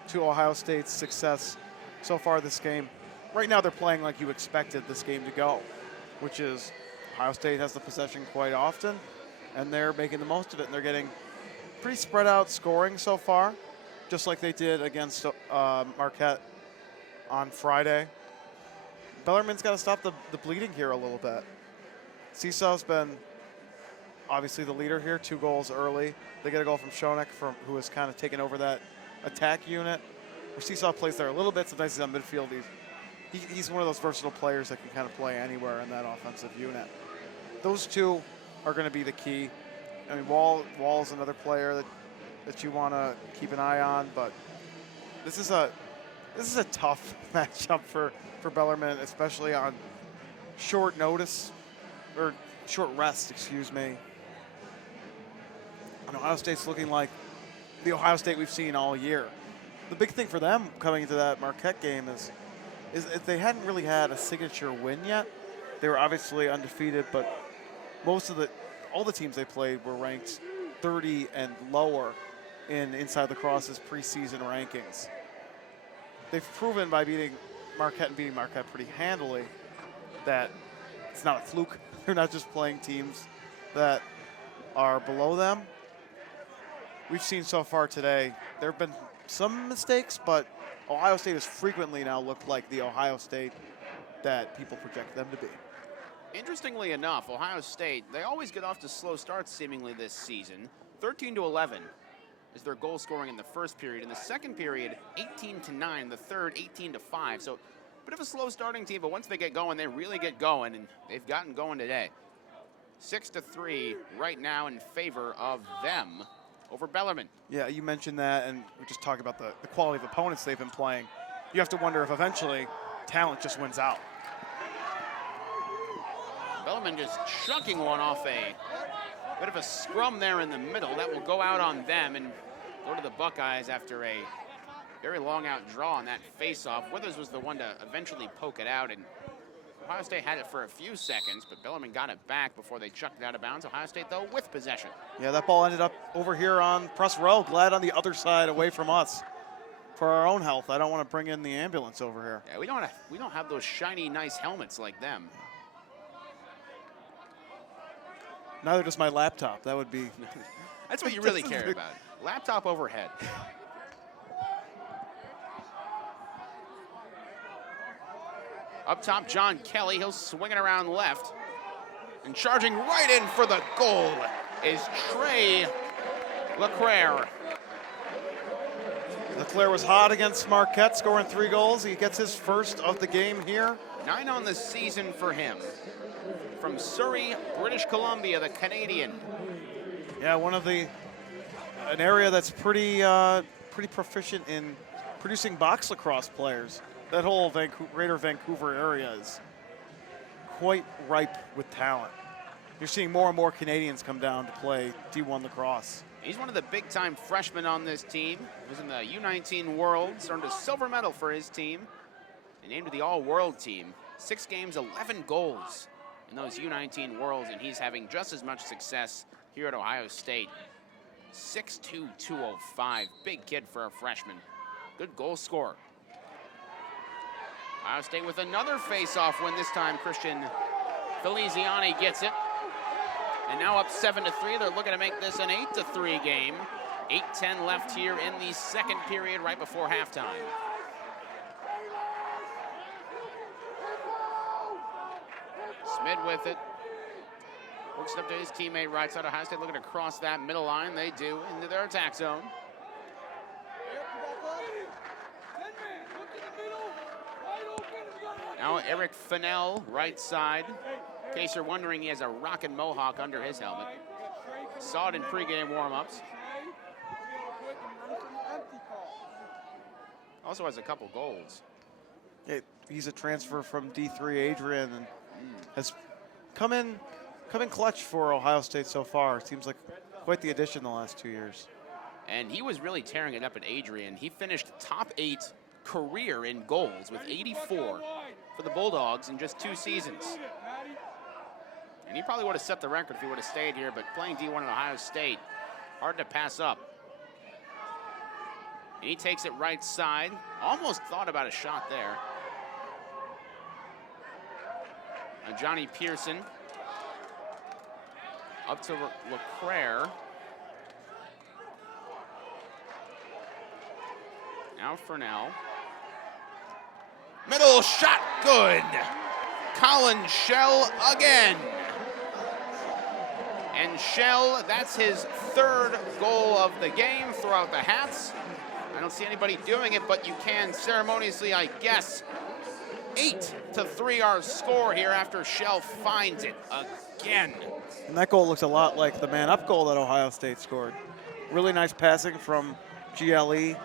to Ohio State's success so far this game. Right now they're playing like you expected this game to go, which is Ohio State has the possession quite often, and they're making the most of it, and they're getting pretty spread out scoring so far, just like they did against Marquette on Friday. Bellarmine's got to stop the bleeding here a little bit. Seesaw's been obviously the leader here, 2 goals early. They get a goal from Schoeneck, who has kind of taken over that attack unit. Where Seesaw plays there a little bit, sometimes he's on midfield. He's one of those versatile players that can kind of play anywhere in that offensive unit. Those 2 are going to be the key. I mean, Wall's another player that you want to keep an eye on, but this is a tough matchup for Bellarmine, especially on short notice, or short rest, excuse me. And Ohio State's looking like the Ohio State we've seen all year. The big thing for them coming into that Marquette game is they hadn't really had a signature win yet. They were obviously undefeated, but all the teams they played were ranked 30 and lower in Inside Lacrosse's preseason rankings. They've proven by beating Marquette pretty handily that it's not a fluke. They're not just playing teams that are below them. We've seen so far today, there have been some mistakes, but Ohio State has frequently now looked like the Ohio State that people project them to be. Interestingly enough, Ohio State, they always get off to slow starts seemingly this season. 13-11 is their goal scoring in the first period. In the second period, 18-9. The third, 18-5. So a bit of a slow starting team, but once they get going, they really get going, and they've gotten going today. 6-3 right now in favor of them over Bellarmine. Yeah, you mentioned that, and we just talked about the quality of opponents they've been playing. You have to wonder if eventually talent just wins out. Bellarmine just chucking one off a bit of a scrum there in the middle. That will go out on them and go to the Buckeyes after a very long out draw on that face-off. Withers was the one to eventually poke it out, and Ohio State had it for a few seconds, but Bellarmine got it back before they chucked it out of bounds. Ohio State, though, with possession. Yeah, that ball ended up over here on press row. Glad on the other side, away from us. For our own health, I don't want to bring in the ambulance over here. Yeah, we don't have those shiny, nice helmets like them. Neither does my laptop. That would be... That's what you really care about. Laptop overhead. Up top, John Kelly. He'll swing it around left. And charging right in for the goal is Trey Leclerc. Leclerc was hot against Marquette, scoring 3 goals. He gets his first of the game here. 9 on the season for him. From Surrey, British Columbia, the Canadian. Yeah, an area that's pretty proficient in producing box lacrosse players. That whole greater Vancouver area is quite ripe with talent. You're seeing more and more Canadians come down to play D1 lacrosse. He's one of the big-time freshmen on this team. He was in the U19 Worlds, earned a silver medal for his team, and named to the All-World team. 6 games, 11 goals in those U19 Worlds, and he's having just as much success here at Ohio State. 6'2", 205, big kid for a freshman. Good goal scorer. Ohio State with another face-off win, this time Christian Feliziani gets it. And now up 7-3, they're looking to make this an 8-3 game. 8:10 left here in the second period, right before halftime. Smith with it. Works it up to his teammate right side. Ohio State looking to cross that middle line. They do into their attack zone. Now Eric Fennell, right side. In case you're wondering, he has a rockin' mohawk under his helmet. Saw it in pregame warm-ups. Also has a couple goals. He's a transfer from D3 Adrian and has come in clutch for Ohio State so far. Seems like quite the addition the last 2 years. And he was really tearing it up at Adrian. He finished top 8 career in goals with 84 for the Bulldogs in just 2 seasons. And he probably would have set the record if he would have stayed here, but playing D1 at Ohio State, hard to pass up. And he takes it right side. Almost thought about a shot there. Now Johnny Pearson up to LeClaire. Now Fernell. Middle shot, good. Colin Shell again. And Shell, that's his 3rd goal of the game. Throw out the hats. I don't see anybody doing it, but you can ceremoniously, I guess. 8-3 our score here after Shell finds it again. And that goal looks a lot like the man-up goal that Ohio State scored. Really nice passing from GLE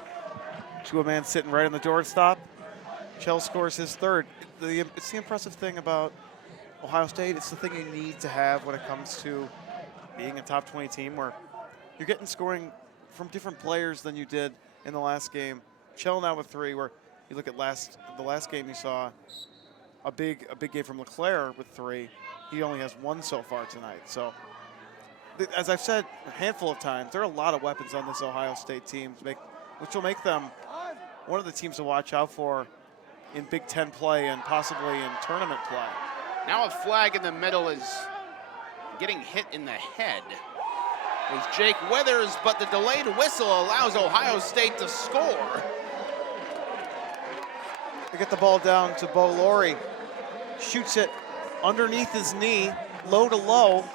to a man sitting right on the doorstop. Shell scores his 3rd. It's the impressive thing about Ohio State. It's the thing you need to have when it comes to being a top 20 team, where you're getting scoring from different players than you did in the last game. Shell now with 3, where you look at the last game you saw a big game from LeClaire with 3. He only has 1 so far tonight. So, as I've said a handful of times, there are a lot of weapons on this Ohio State team, which will make them one of the teams to watch out for in Big Ten play and possibly in tournament play. Now a flag in the middle is getting hit in the head. It was Jake Withers, but the delayed whistle allows Ohio State to score. They get the ball down to Bo Laurie. Shoots it underneath his knee, low to low,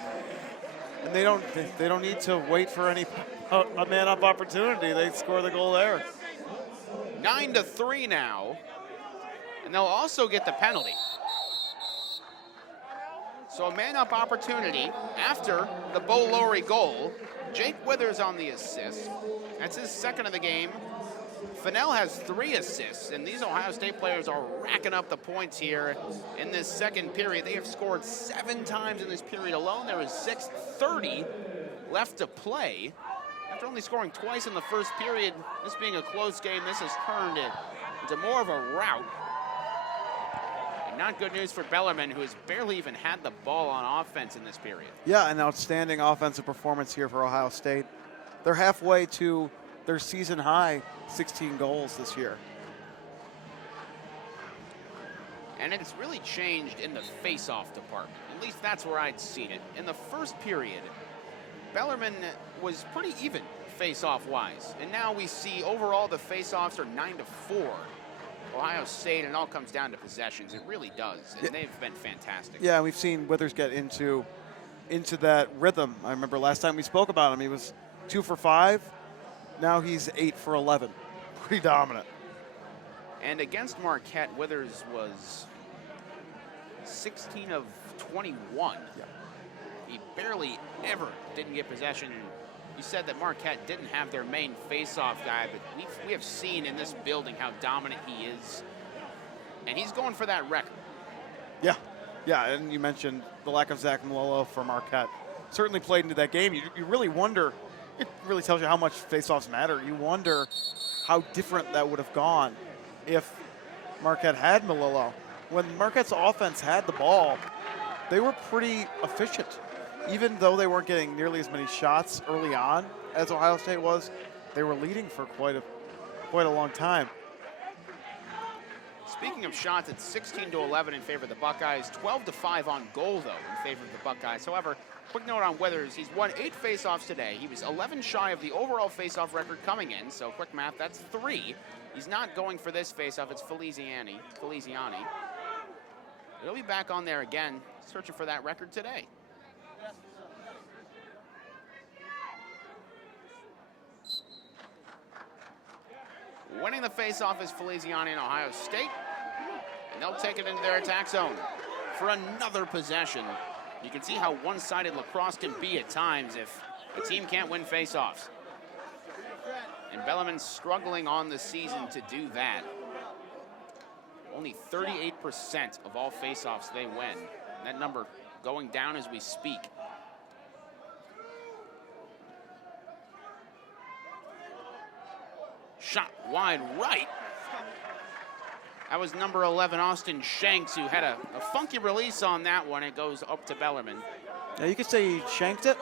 and they don't need to wait for a man-up opportunity. They score the goal there. 9-3 now, and they'll also get the penalty. So a man-up opportunity after the Bo Laurie goal. Jake Withers on the assist. That's his 2nd of the game. Fennell has 3 assists, and these Ohio State players are racking up the points here in this second period. They have scored 7 times in this period alone. There is 6:30 left to play. After only scoring twice in the first period, this being a close game, this has turned it into more of a rout. And not good news for Bellarmine, who has barely even had the ball on offense in this period. Yeah, an outstanding offensive performance here for Ohio State. They're halfway to their season high 16 goals this year. And it's really changed in the face-off department. At least that's where I'd seen it. In the first period, Bellarmine was pretty even face-off-wise. And now we see overall the face-offs are 9-4. Ohio State, and it all comes down to possessions. It really does, and they've been fantastic. Yeah, we've seen Withers get into that rhythm. I remember last time we spoke about him, he was 2 for 5. Now he's 8 for 11. Pretty dominant. And against Marquette, Withers was 16 of 21. Yeah. He barely ever didn't get possession. You said that Marquette didn't have their main face-off guy, but we have seen in this building how dominant he is. And he's going for that record. Yeah, and you mentioned the lack of Zach Malolo for Marquette. Certainly played into that game. You really wonder, it really tells you how much face-offs matter. You wonder how different that would have gone if Marquette had Malolo. When Marquette's offense had the ball, they were pretty efficient. Even though they weren't getting nearly as many shots early on as Ohio State was, they were leading for quite a long time. Speaking of shots, it's 16-11 in favor of the Buckeyes, 12-5 on goal, though, in favor of the Buckeyes. However, quick note on Withers, he's won 8 faceoffs today. He was 11 shy of the overall faceoff record coming in, so quick math, that's 3. He's not going for this faceoff, it's Feliziani. He'll be back on there again, searching for that record today. Winning the faceoff is Feliziani in Ohio State, and they'll take it into their attack zone for another possession. You can see how one-sided lacrosse can be at times if a team can't win faceoffs. And Bellarmine struggling on the season to do that. Only 38% of all faceoffs they win. And that number going down as we speak. Shot wide right. That was number 11, Austin Shanks, who had a funky release on that one. It goes up to Bellarmine. Yeah, you could say he shanked it.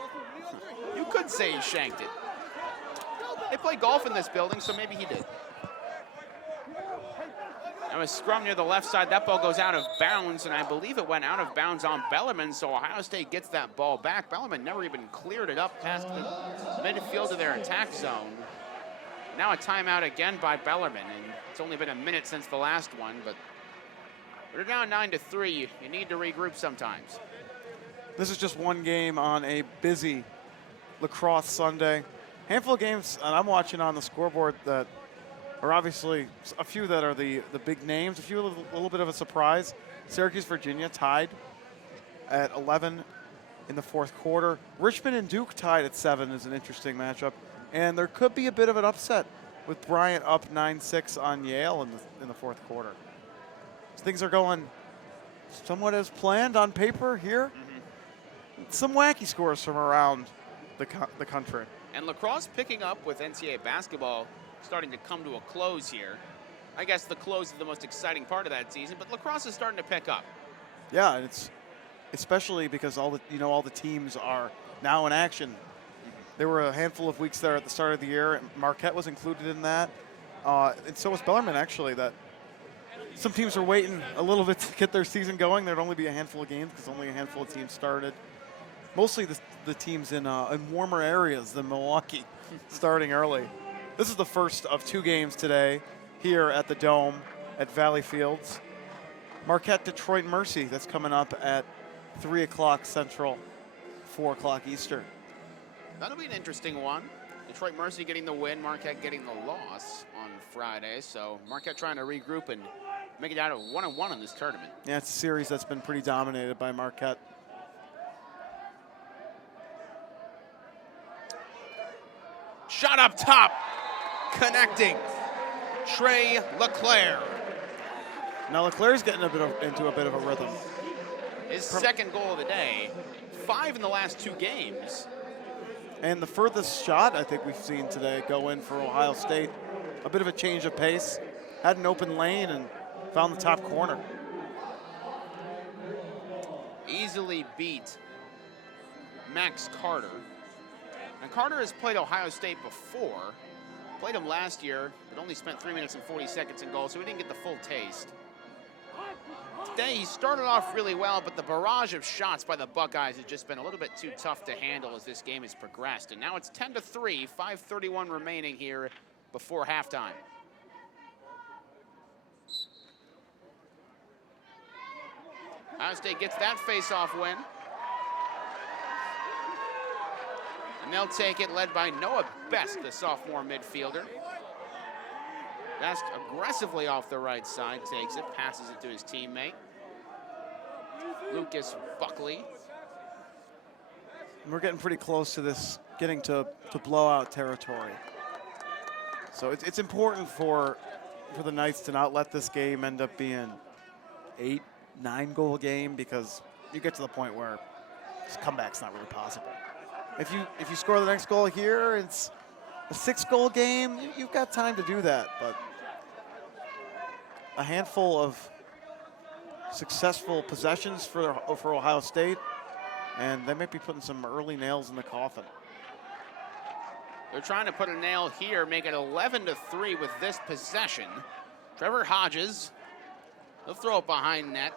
You could say he shanked it. They play golf in this building, so maybe he did. That was scrum near the left side. That ball goes out of bounds, and I believe it went out of bounds on Bellarmine, so Ohio State gets that ball back. Bellarmine never even cleared it up past the midfield of their attack zone. Now a timeout again by Bellarmine, and it's only been a minute since the last one, but we're down 9-3. You need to regroup sometimes. This is just one game on a busy lacrosse Sunday. Handful of games, and I'm watching on the scoreboard that are obviously a few that are the big names, a few a little bit of a surprise. Syracuse, Virginia tied at 11 in the fourth quarter. Richmond and Duke tied at 7 is an interesting matchup. And there could be a bit of an upset with Bryant up 9-6 on Yale in the fourth quarter. So things are going somewhat as planned on paper here. Some wacky scores from around the country. And lacrosse picking up with NCAA basketball starting to come to a close here. I guess the close is the most exciting part of that season, but lacrosse is starting to pick up. Yeah, and it's especially because all the teams are now in action. There were a handful of weeks there at the start of the year. Marquette was included in that. And so was Bellarmine, actually. That some teams are waiting a little bit to get their season going. There'd only be a handful of games because only a handful of teams started. Mostly the teams in warmer areas than Milwaukee starting early. This is the first of 2 games today here at the Dome at Valley Fields. Marquette, Detroit Mercy, that's coming up at 3 o'clock Central, 4 o'clock Eastern. That'll be an interesting one. Detroit Mercy getting the win, Marquette getting the loss on Friday. So Marquette trying to regroup and make it out of 1-1 in this tournament. Yeah, it's a series that's been pretty dominated by Marquette. Shot up top, connecting. Trey Leclerc. Now Leclerc's getting into a bit of a rhythm. His second goal of the day, 5 in the last 2 games. And the furthest shot I think we've seen today go in for Ohio State. A bit of a change of pace. Had an open lane and found the top corner. Easily beat Max Carter. Now Carter has played Ohio State before. Played him last year, but only spent 3 minutes and 40 seconds in goal, so he didn't get the full taste. Today he started off really well, but the barrage of shots by the Buckeyes has just been a little bit too tough to handle as this game has progressed. And now it's 10-3, 5:31 remaining here before halftime. Ohio State gets that face-off win. And they'll take it, led by Noah Best, the sophomore midfielder. Best aggressively off the right side, takes it, passes it to his teammate, Lucas Buckley. We're getting pretty close to this, getting to blowout territory. So it's important for the Knights to not let this game end up being 8-9 goal game, because you get to the point where this comeback's not really possible. If you score the next goal here, it's a 6-goal game. You've got time to do that, but a handful of successful possessions for Ohio State, and they might be putting some early nails in the coffin. They're trying to put a nail here, make it 11-3 with this possession. Trevor Hodges He'll throw it behind net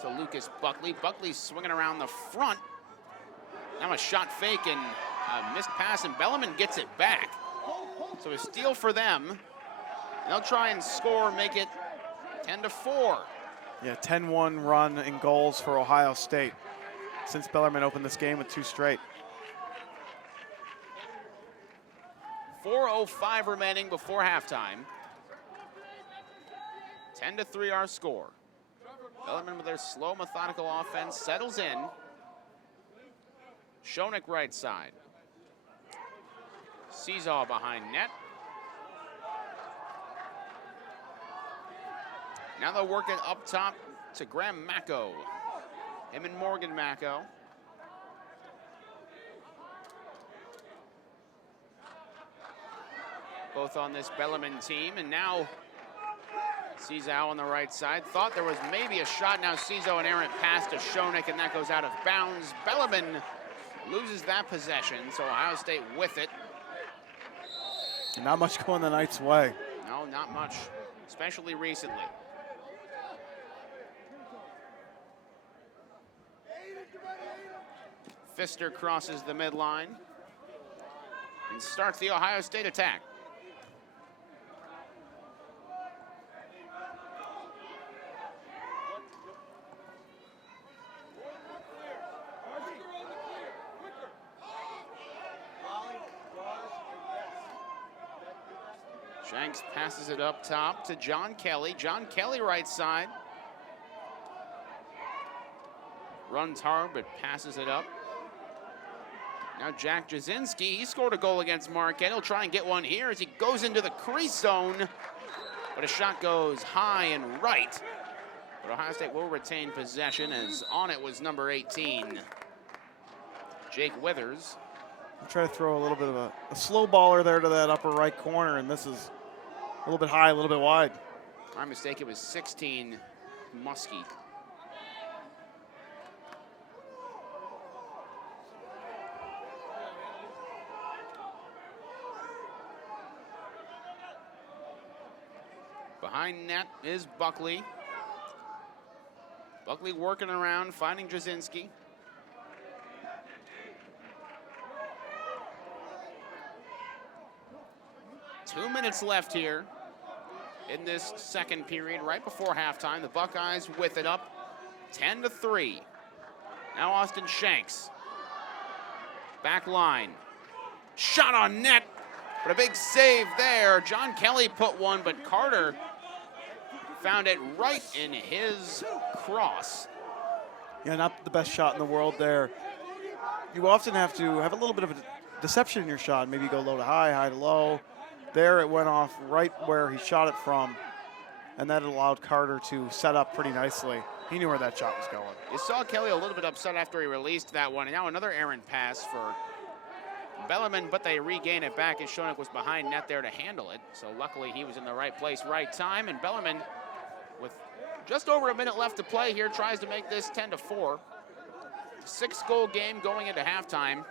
to Lucas Buckley. Buckley's swinging around the front. Now a shot fake and a missed pass, and Bellarmine gets it back. So a steal for them. They'll try and score, make it 10-4. Yeah, 10-1 run in goals for Ohio State since Bellarmine opened this game with 2 straight. 4:05 remaining before halftime. 10-3 our score. Bellarmine with their slow, methodical offense settles in. Schoeneck right side. Seesaw behind net. Now they'll work it up top to Graham Macco. Him and Morgan Macco. Both on this Bellarmine team, and now Seesaw on the right side. Thought there was maybe a shot. Now Seesaw, an errant pass to Schoeneck, and that goes out of bounds. Bellarmine loses that possession, so Ohio State with it. Not much going the Knights' way. No, not much, especially recently. Pfister crosses the midline and starts the Ohio State attack. Shanks passes it up top to John Kelly. John Kelly right side. Runs hard, but passes it up. Now Jack Jasinski, he scored a goal against Marquette. He'll try and get one here as he goes into the crease zone. But a shot goes high and right. But Ohio State will retain possession, as on it was number 18, Jake Withers. I'll try to throw a little bit of a slow baller there to that upper right corner, and this is a little bit high, a little bit wide. My mistake, it was 16, Muskie. Behind net is Buckley. Buckley working around, finding Jasinski. Two minutes left here in this second period, right before halftime. The Buckeyes with it up 10-3. Now Austin Shanks. Back line. Shot on net, but a big save there. John Kelly put one, but Carter found it right in his cross. Yeah, not the best shot in the world there. You often have to have a little bit of a deception in your shot. Maybe go low to high, high to low. There it went off right where he shot it from, and that allowed Carter to set up pretty nicely. He knew where that shot was going. You saw Kelly a little bit upset after he released that one, and now another errant pass for Bellarmine, but they regain it back as Schoeneck was behind net there to handle it. So luckily he was in the right place, right time, and Bellarmine, with just over a minute left to play here, tries to make this 10-4. 6-goal game going into halftime.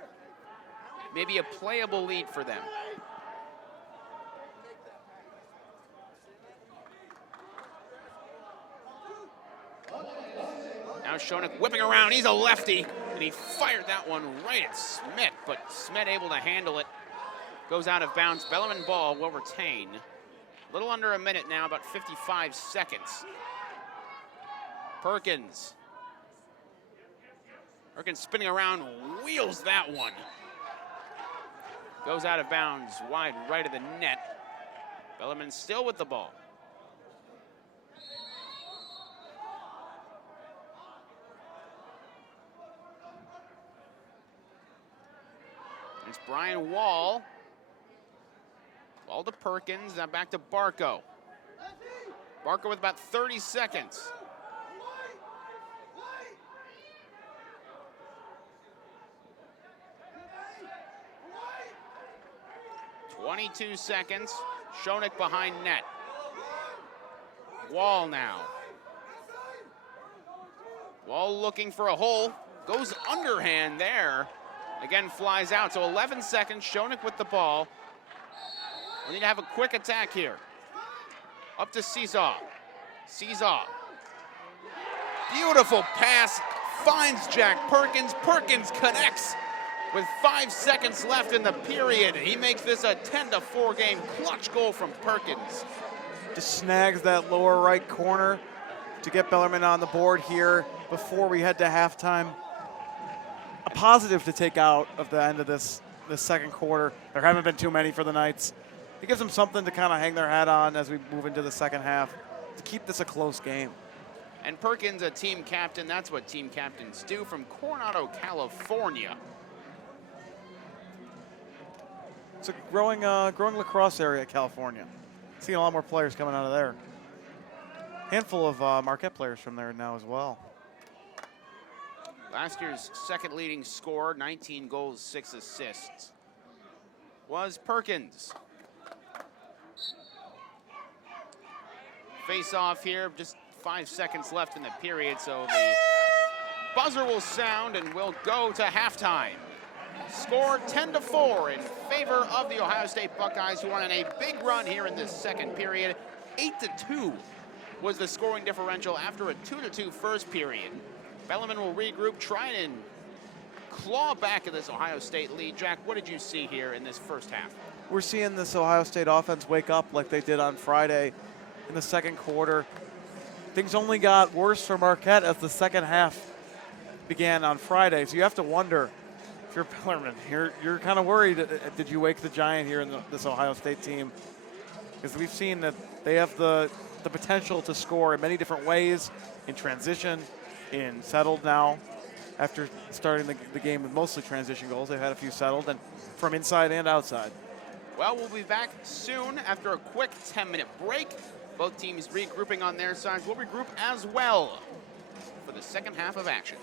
Maybe a playable lead for them. Now Schoeneck whipping around, he's a lefty, and he fired that one right at Smith, but Smith able to handle it. Goes out of bounds. Bellarmine ball will retain. A little under a minute now, about 55 seconds. Perkins spinning around, wheels that one. Goes out of bounds, wide right of the net. Bellarmine still with the ball. It's Brian Wall. Ball to Perkins, now back to Barco. Barco with about 30 seconds. .22 seconds. Schoeneck behind net. Wall now. Wall looking for a hole. Goes underhand there. Again, flies out. So 11 seconds. Schoeneck with the ball. We need to have a quick attack here. Up to Seesaw. Seesaw Beautiful pass, finds Jack Perkins. Perkins connects with 5 seconds left in the period. He makes this a 10-4 game. Clutch goal from Perkins. Just snags that lower right corner to get Bellarmine on the board here before we head to halftime. A positive to take out of the end of this second quarter. There haven't been too many for the Knights. It gives them something to kind of hang their hat on as we move into the second half to keep this a close game. And Perkins, a team captain. That's what team captains do, from Coronado, California. It's a growing lacrosse area, California. Seeing a lot more players coming out of there. Handful of Marquette players from there now as well. Last year's second leading scorer, 19 goals, 6 assists, was Perkins. Face off here, just 5 seconds left in the period, so the buzzer will sound and we'll go to halftime. Score 10-4 in favor of the Ohio State Buckeyes, who won in a big run here in this second period. 8-2 was the scoring differential after a 2-2 first period. Bellarmine will regroup, try and claw back at this Ohio State lead. Jack, what did you see here in this first half? We're seeing this Ohio State offense wake up like they did on Friday in the second quarter. Things only got worse for Marquette as the second half began on Friday. So you have to wonder, if you're Bellarmine, you're kind of worried. Did you wake the giant here in this Ohio State team? Because we've seen that they have the potential to score in many different ways, in transition, in settled now. After starting the game with mostly transition goals, they've had a few settled, and from inside and outside. Well, we'll be back soon after a quick 10-minute break. Both teams regrouping on their sides. We'll regroup as well for the second half of action.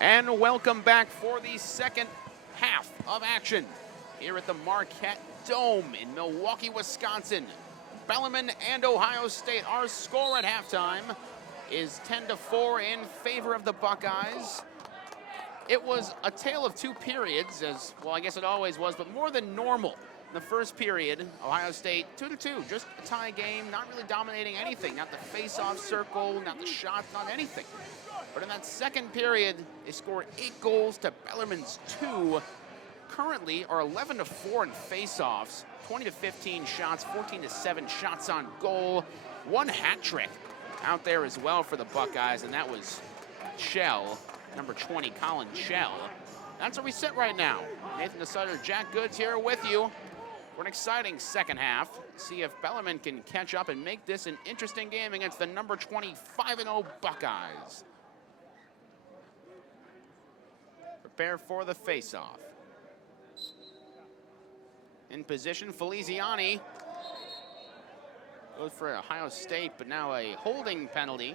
And welcome back for the second half of action here at the Marquette Dome in Milwaukee, Wisconsin. Bellarmine and Ohio State. Our score at halftime is 10-4 in favor of the Buckeyes. It was a tale of two periods, as well, I guess it always was, but more than normal. In the first period, Ohio State 2-2, just a tie game, not really dominating anything, not the face-off circle, not the shots, not anything. But in that second period, they scored 8 goals to Bellarmine's 2. Currently are 11-4 in face-offs, 20-15 shots, 14-7 shots on goal. 1 hat trick out there as well for the Buckeyes, and that was Shell, number 20, Colin Shell. That's where we sit right now. Nathan DeSutter, Jack Goods here with you for an exciting second half. See if Bellarmine can catch up and make this an interesting game against the number 25-0 Buckeyes. Prepare for the face-off. In position, Feliciani goes for Ohio State, but now a holding penalty.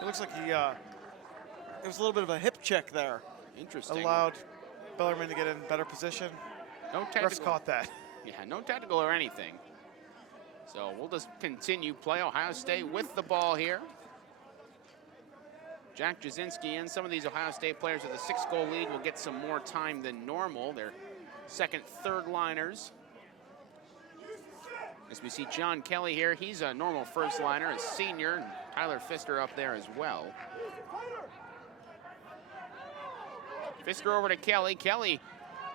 It looks like he, it was a little bit of a hip check there. Interesting. Allowed Bellarmine to get in better position. No Refs technical. caught that. Yeah, no technical or anything. So we'll just continue play. Ohio State with the ball here. Jack Jasinski and some of these Ohio State players with a 6-goal lead will get some more time than normal. They're second, third liners. As we see John Kelly here, he's a normal first liner, a senior, and Tyler Pfister up there as well. Pfister over to Kelly. Kelly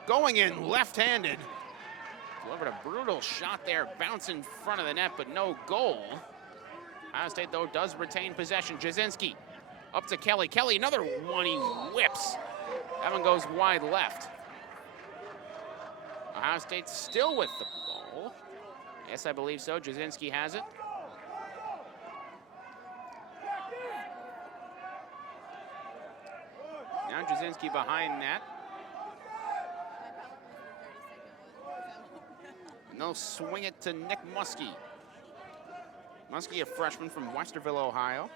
going in left-handed. Delivered a brutal shot there, bounce in front of the net, but no goal. Ohio State, though, does retain possession. Jasinski up to Kelly. Kelly, another one he whips. That one goes wide left. Ohio State still with the ball. Yes, I believe so. Jasinski has it. Now Jasinski behind net. And they'll swing it to Nick Muskie. Muskie, a freshman from Westerville, Ohio.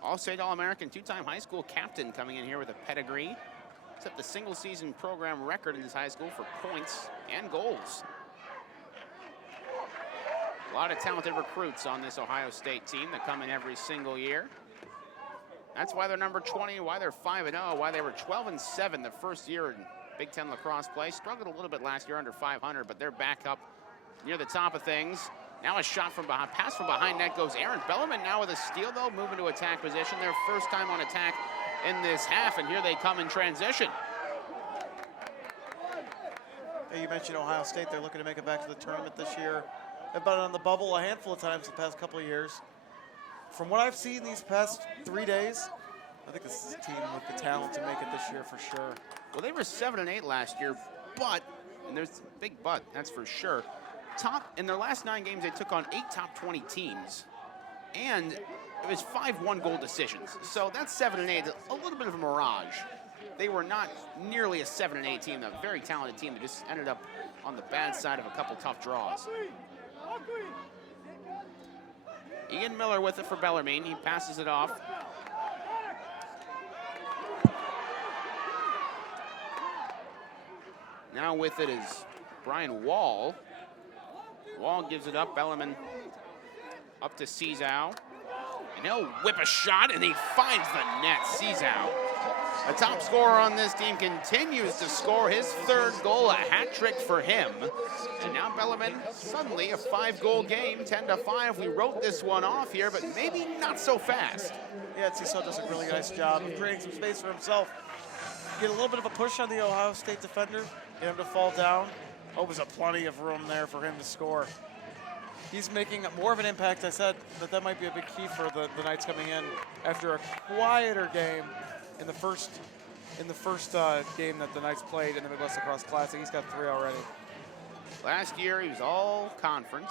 All-State All-American, 2-time high school captain coming in here with a pedigree. Set the single-season program record in his high school for points and goals. A lot of talented recruits on this Ohio State team that come in every single year. That's why they're number 20, why they're 5-0, why they were 12-7 the first year in Big Ten lacrosse play. Struggled a little bit last year under 500, but they're back up near the top of things. Now a shot from behind, pass from behind net goes Aaron Bellarmine now with a steal though, moving to attack position. Their first time on attack in this half, and here they come in transition. Hey, you mentioned Ohio State. They're looking to make it back to the tournament this year. They've been on the bubble a handful of times the past couple of years. From what I've seen these past 3 days, I think this is a team with the talent to make it this year for sure. Well, they were 7-8 last year, but, and there's a big but, that's for sure. In their last 9 games, they took on 8 top 20 teams, and it was 5 one-goal decisions. So that's 7-8, a little bit of a mirage. They were not nearly a 7-8 team, a very talented team that just ended up on the bad side of a couple tough draws. Ian Miller with it for Bellarmine. He passes it off. Now with it is Brian Wall. Wall gives it up. Bellarmine up to Cizao. And he'll whip a shot, and he finds the net. Cizao, a top scorer on this team, continues to score his 3rd goal, a hat trick for him. And now Bellarmine, suddenly a 5-goal game, 10-5. We wrote this one off here, but maybe not so fast. Yeah, Cizao does a really nice job of creating some space for himself. Get a little bit of a push on the Ohio State defender, get him to fall down. Opens up plenty of room there for him to score. He's making more of an impact. I said that might be a big key for the Knights coming in after a quieter game in the first game that the Knights played in the Midwest Lacrosse Classic. He's got 3 already. Last year, he was all conference.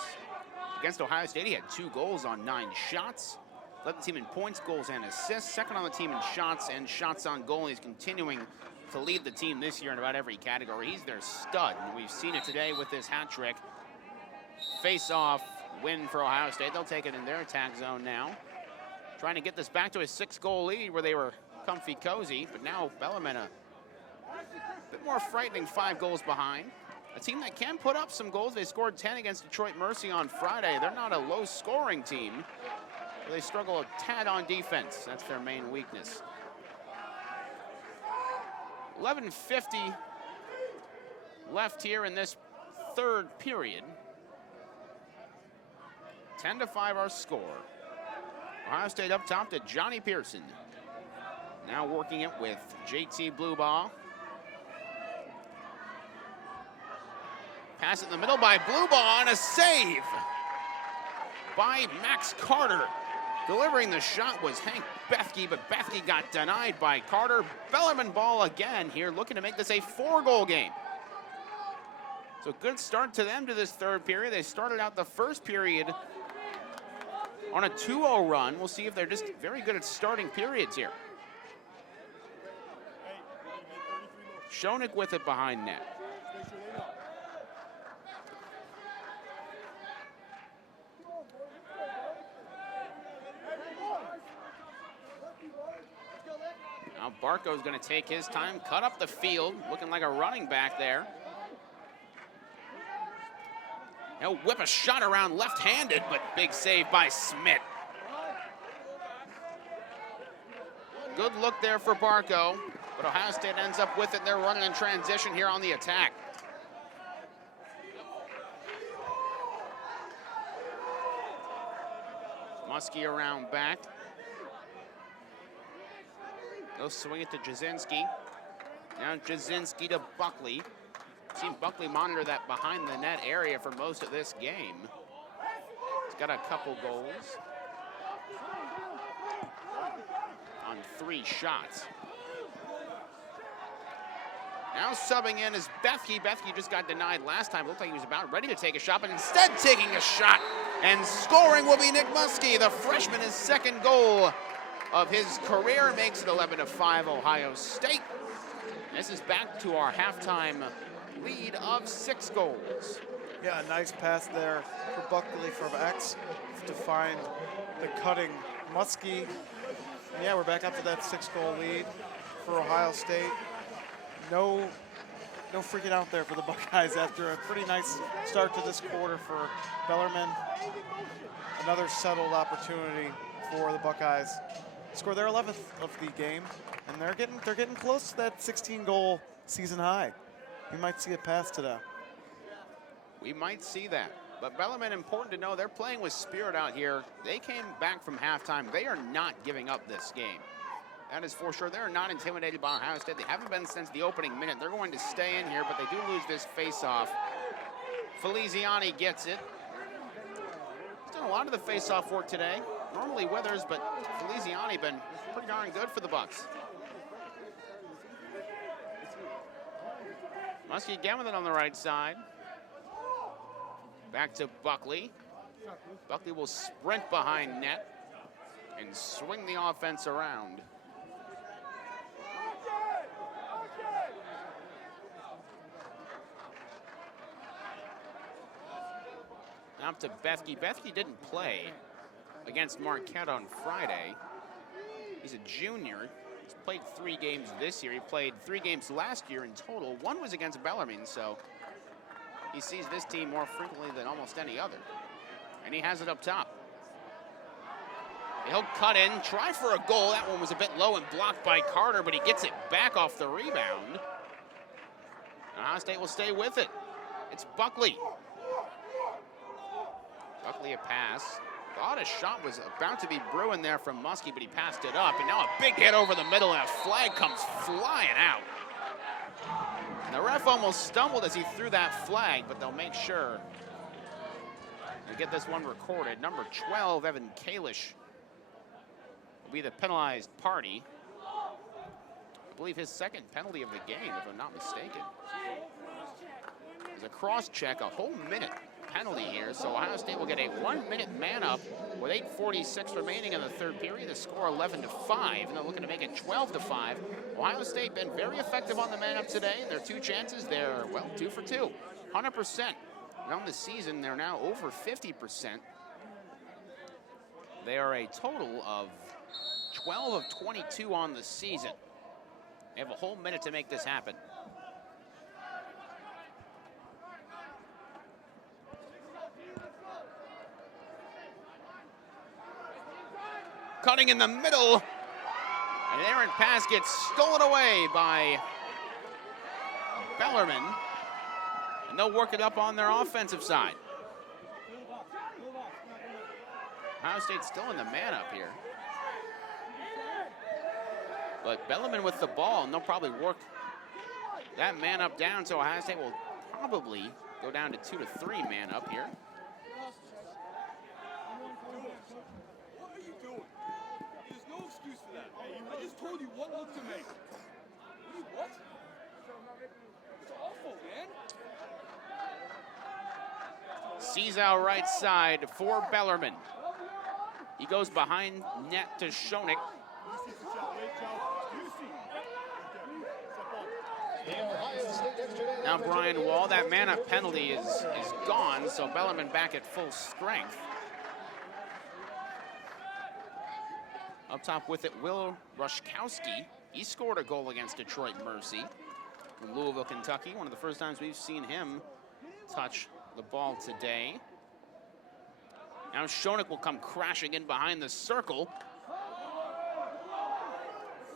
Against Ohio State, he had 2 goals on 9 shots. Led the team in points, goals, and assists. Second on the team in shots and shots on goal. And he's continuing to lead the team this year in about every category. He's their stud, and we've seen it today with this hat trick. Face-off win for Ohio State. They'll take it in their attack zone now. Trying to get this back to a 6-goal lead where they were comfy cozy, but now Bellarmine a bit more frightening, 5 goals behind. A team that can put up some goals. They scored 10 against Detroit Mercy on Friday. They're not a low-scoring team, but they struggle a tad on defense. That's their main weakness. 11:50 left here in this third period. 10-5 our score. Ohio State up top to Johnny Pearson. Now working it with JT Bluebaugh. Pass it in the middle by Bluebaugh, and a save by Max Carter. Delivering the shot was Hank Bethke, but Bethke got denied by Carter. Bellarmine ball again here, looking to make this a 4-goal game. So good start to them to this third period. They started out the first period on a 2-0 run. We'll see if they're just very good at starting periods here. Schoenig with it behind net. Now Barco's going to take his time, cut up the field, looking like a running back there. He'll whip a shot around left-handed, but big save by Smith. Good look there for Barco, but Ohio State ends up with it. They're running in transition here on the attack. Muskie around back. They'll swing it to Jasinski. Now Jasinski to Buckley. Seen Buckley monitor that behind the net area for most of this game. He's got a couple goals on 3 shots. Now subbing in is Bethke. Bethke just got denied last time. It looked like he was about ready to take a shot, but instead taking a shot and scoring will be Nick Muskie. The freshman, his 2nd goal of his career, makes it 11-5 Ohio State. This is back to our halftime lead of 6 goals. Yeah, a nice pass there for Buckley from X to find the cutting Muskie. And yeah, we're back up to that 6-goal lead for Ohio State. No freaking out there for the Buckeyes after a pretty nice start to this quarter for Bellarmine. Another settled opportunity for the Buckeyes. Score their 11th of the game, and they're getting close to that 16-goal season high. We might see a pass today. We might see that. But Bellarmine, important to know, they're playing with spirit out here. They came back from halftime. They are not giving up this game. That is for sure. They're not intimidated by Ohio State. They haven't been since the opening minute. They're going to stay in here, but they do lose this face-off. Feliziani gets it. He's done a lot of the face-off work today. Normally Withers, but Feliziani been pretty darn good for the Bucks. Muskie again with it on the right side. Back to Buckley. Buckley will sprint behind net and swing the offense around. Now up to Bethke. Bethke didn't play against Marquette on Friday. He's a junior. He's played 3 games this year. He played 3 games last year in total. 1 was against Bellarmine, so he sees this team more frequently than almost any other. And he has it up top. He'll cut in, try for a goal. That one was a bit low and blocked by Carter, but he gets it back off the rebound. Ohio State will stay with it. It's Buckley. Buckley a pass. Thought a shot was about to be brewing there from Muskie, but he passed it up. And now a big hit over the middle, and a flag comes flying out. And the ref almost stumbled as he threw that flag, but they'll make sure to get this one recorded. Number 12, Evan Kalish, will be the penalized party. I believe his 2nd penalty of the game, if I'm not mistaken. There's a cross check, a whole minute penalty here, so Ohio State will get a 1-minute man up with 8:46 remaining in the third period. The score 11-5, and they're looking to make it 12-5. Ohio State been very effective on the man up today. Their 2 chances, they're, well, 2 for 2, 100%. Around the season, they're now over 50%. They are a total of 12 of 22 on the season. They have a whole minute to make this happen. Cutting in the middle. An errant pass gets stolen away by Bellarmine. And they'll work it up on their offensive side. Ohio State's still in the man up here. But Bellarmine with the ball, and they'll probably work that man up down, so Ohio State will probably go down to 2 to 3 man up here. What are you doing? There's no excuse for that. I just told you what look to make. What? It's awful, man. Seazow right side for Bellarmine. He goes behind net to Schoenig. Now Brian Wall, that man-up penalty is gone, so Bellarmine back at full strength. Up top with it, Will Rushkowski. He scored a goal against Detroit Mercy in Louisville, Kentucky. One of the first times we've seen him touch the ball today. Now Schoenig will come crashing in behind the circle.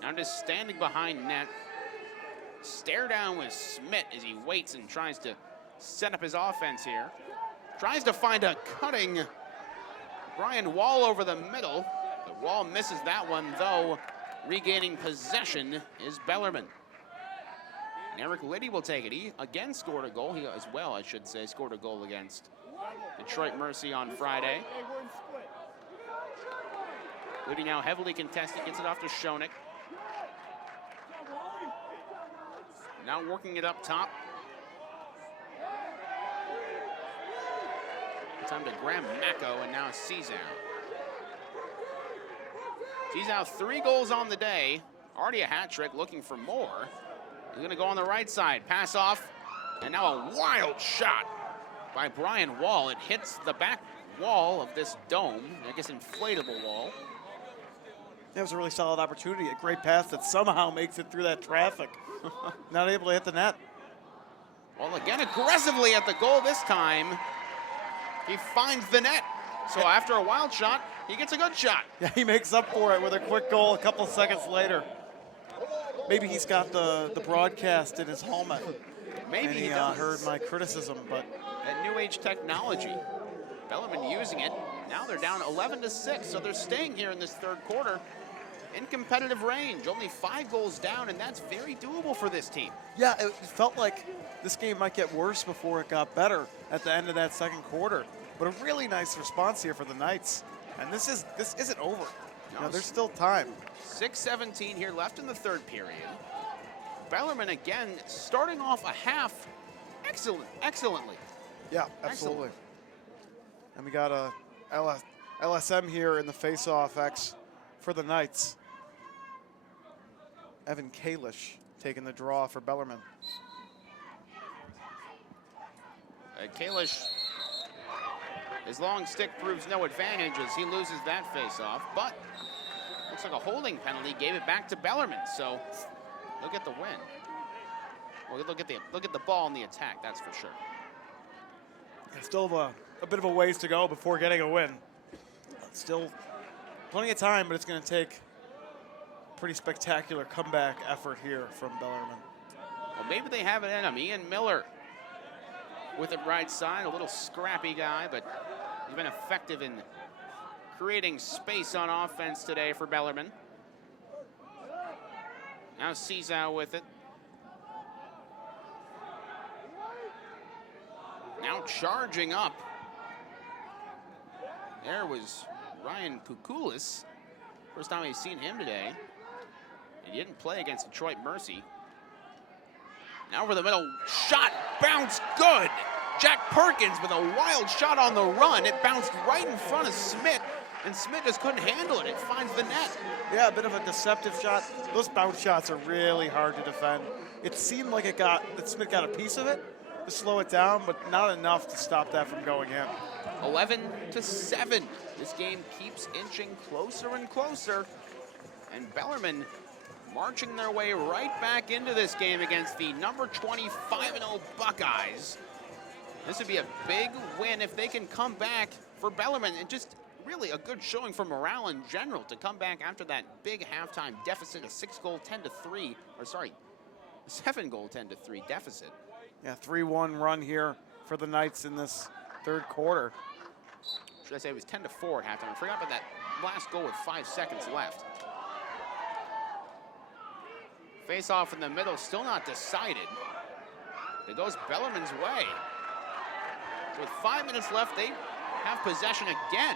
Now just standing behind net. Stare down with Smith as he waits and tries to set up his offense here. Tries to find a cutting Brian Wall over the middle. The Wall misses that one, though. Regaining possession is Bellarmine. And Eric Liddy will take it. He again scored a goal. He as well, I should say, scored a goal against Detroit Mercy on Friday. Liddy now heavily contested, gets it off to Schoenig. Now working it up top. Time to Graham Mako and now Seazow. Seazow 3 goals on the day. Already a hat trick, looking for more. He's gonna go on the right side, pass off, and now a wild shot by Brian Wall. It hits the back wall of this dome, I guess inflatable wall. That was a really solid opportunity, a great pass that somehow makes it through that traffic. Not able to hit the net. Well, again, aggressively at the goal this time. He finds the net. So after a wild shot, he gets a good shot. Yeah, he makes up for it with a quick goal a couple of seconds later. Maybe he's got the broadcast in his helmet. Maybe and he does. Heard my criticism, but that new age technology. Bellarmine using it. Now they're down 11-6, so they're staying here in this third quarter in competitive range. Only 5 goals down, and that's very doable for this team. Yeah, it felt like this game might get worse before it got better at the end of that second quarter. But a really nice response here for the Knights. And this isn't over. No, there's still time. 6:17 here left in the third period. Bellarmine again starting off a half excellently. Yeah, absolutely. And we got a LSM here in the face-off X for the Knights. Evan Kalish taking the draw for Bellarmine. Kalish, his long stick proves no advantage as he loses that face-off, but looks like a holding penalty gave it back to Bellarmine, so look at the win. Well, look at the ball in the attack, that's for sure. Still a bit of a ways to go before getting a win. Still plenty of time, but it's going to take a pretty spectacular comeback effort here from Bellarmine. Well, maybe they have it in him. Ian Miller with it right side, a little scrappy guy, but he's been effective in creating space on offense today for Bellarmine. Now Seazow with it. Now charging up. There was Ryan Kukulis. First time we've seen him today. And he didn't play against Detroit Mercy. Now over the middle, shot, bounce, good. Jack Perkins with a wild shot on the run. It bounced right in front of Smith, and Smith just couldn't handle it. It finds the net. Yeah, a bit of a deceptive shot. Those bounce shots are really hard to defend. It seemed like that Smith got a piece of it to slow it down, but not enough to stop that from going in. 11-7. This game keeps inching closer and closer. And Bellarmine marching their way right back into this game against the number 25-0 Buckeyes. This would be a big win if they can come back for Bellarmine, and just really a good showing for morale in general to come back after that big halftime deficit, a 7-goal 10-3 deficit. Yeah, 3-1 run here for the Knights in this third quarter. Should I say it was 10-4 at halftime? I forgot about that last goal with 5 seconds left. Face off in the middle, still not decided. It goes Bellarmine's way. So with 5 minutes left, they have possession again.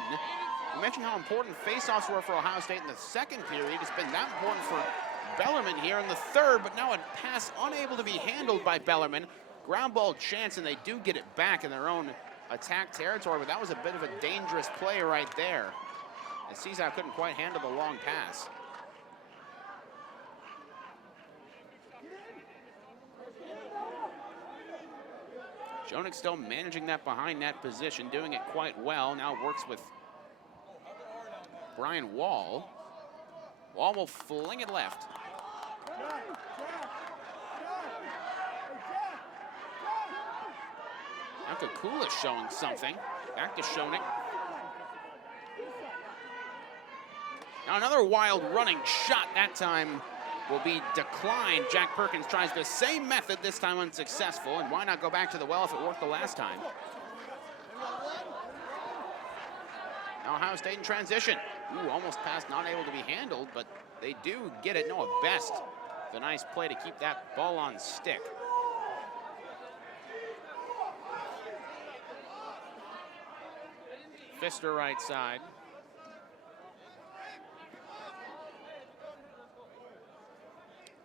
We mentioned how important face-offs were for Ohio State in the second period. It's been that important for Bellarmine here in the third, but now a pass unable to be handled by Bellarmine. Ground ball chance, and they do get it back in their own attack territory, but that was a bit of a dangerous play right there. And Cesar couldn't quite handle the long pass. Jonik still managing that behind net position, doing it quite well. Now works with Brian Wall. Wall will fling it left. Now Kakula showing something. Back to Jonik. Now another wild running shot, that time will be declined. Jack Perkins tries the same method, this time unsuccessful, and why not go back to the well if it worked the last time? Now Ohio State in transition. Ooh, almost passed, not able to be handled, but they do get it. Noah Best, the nice play to keep that ball on stick. Pfister right side.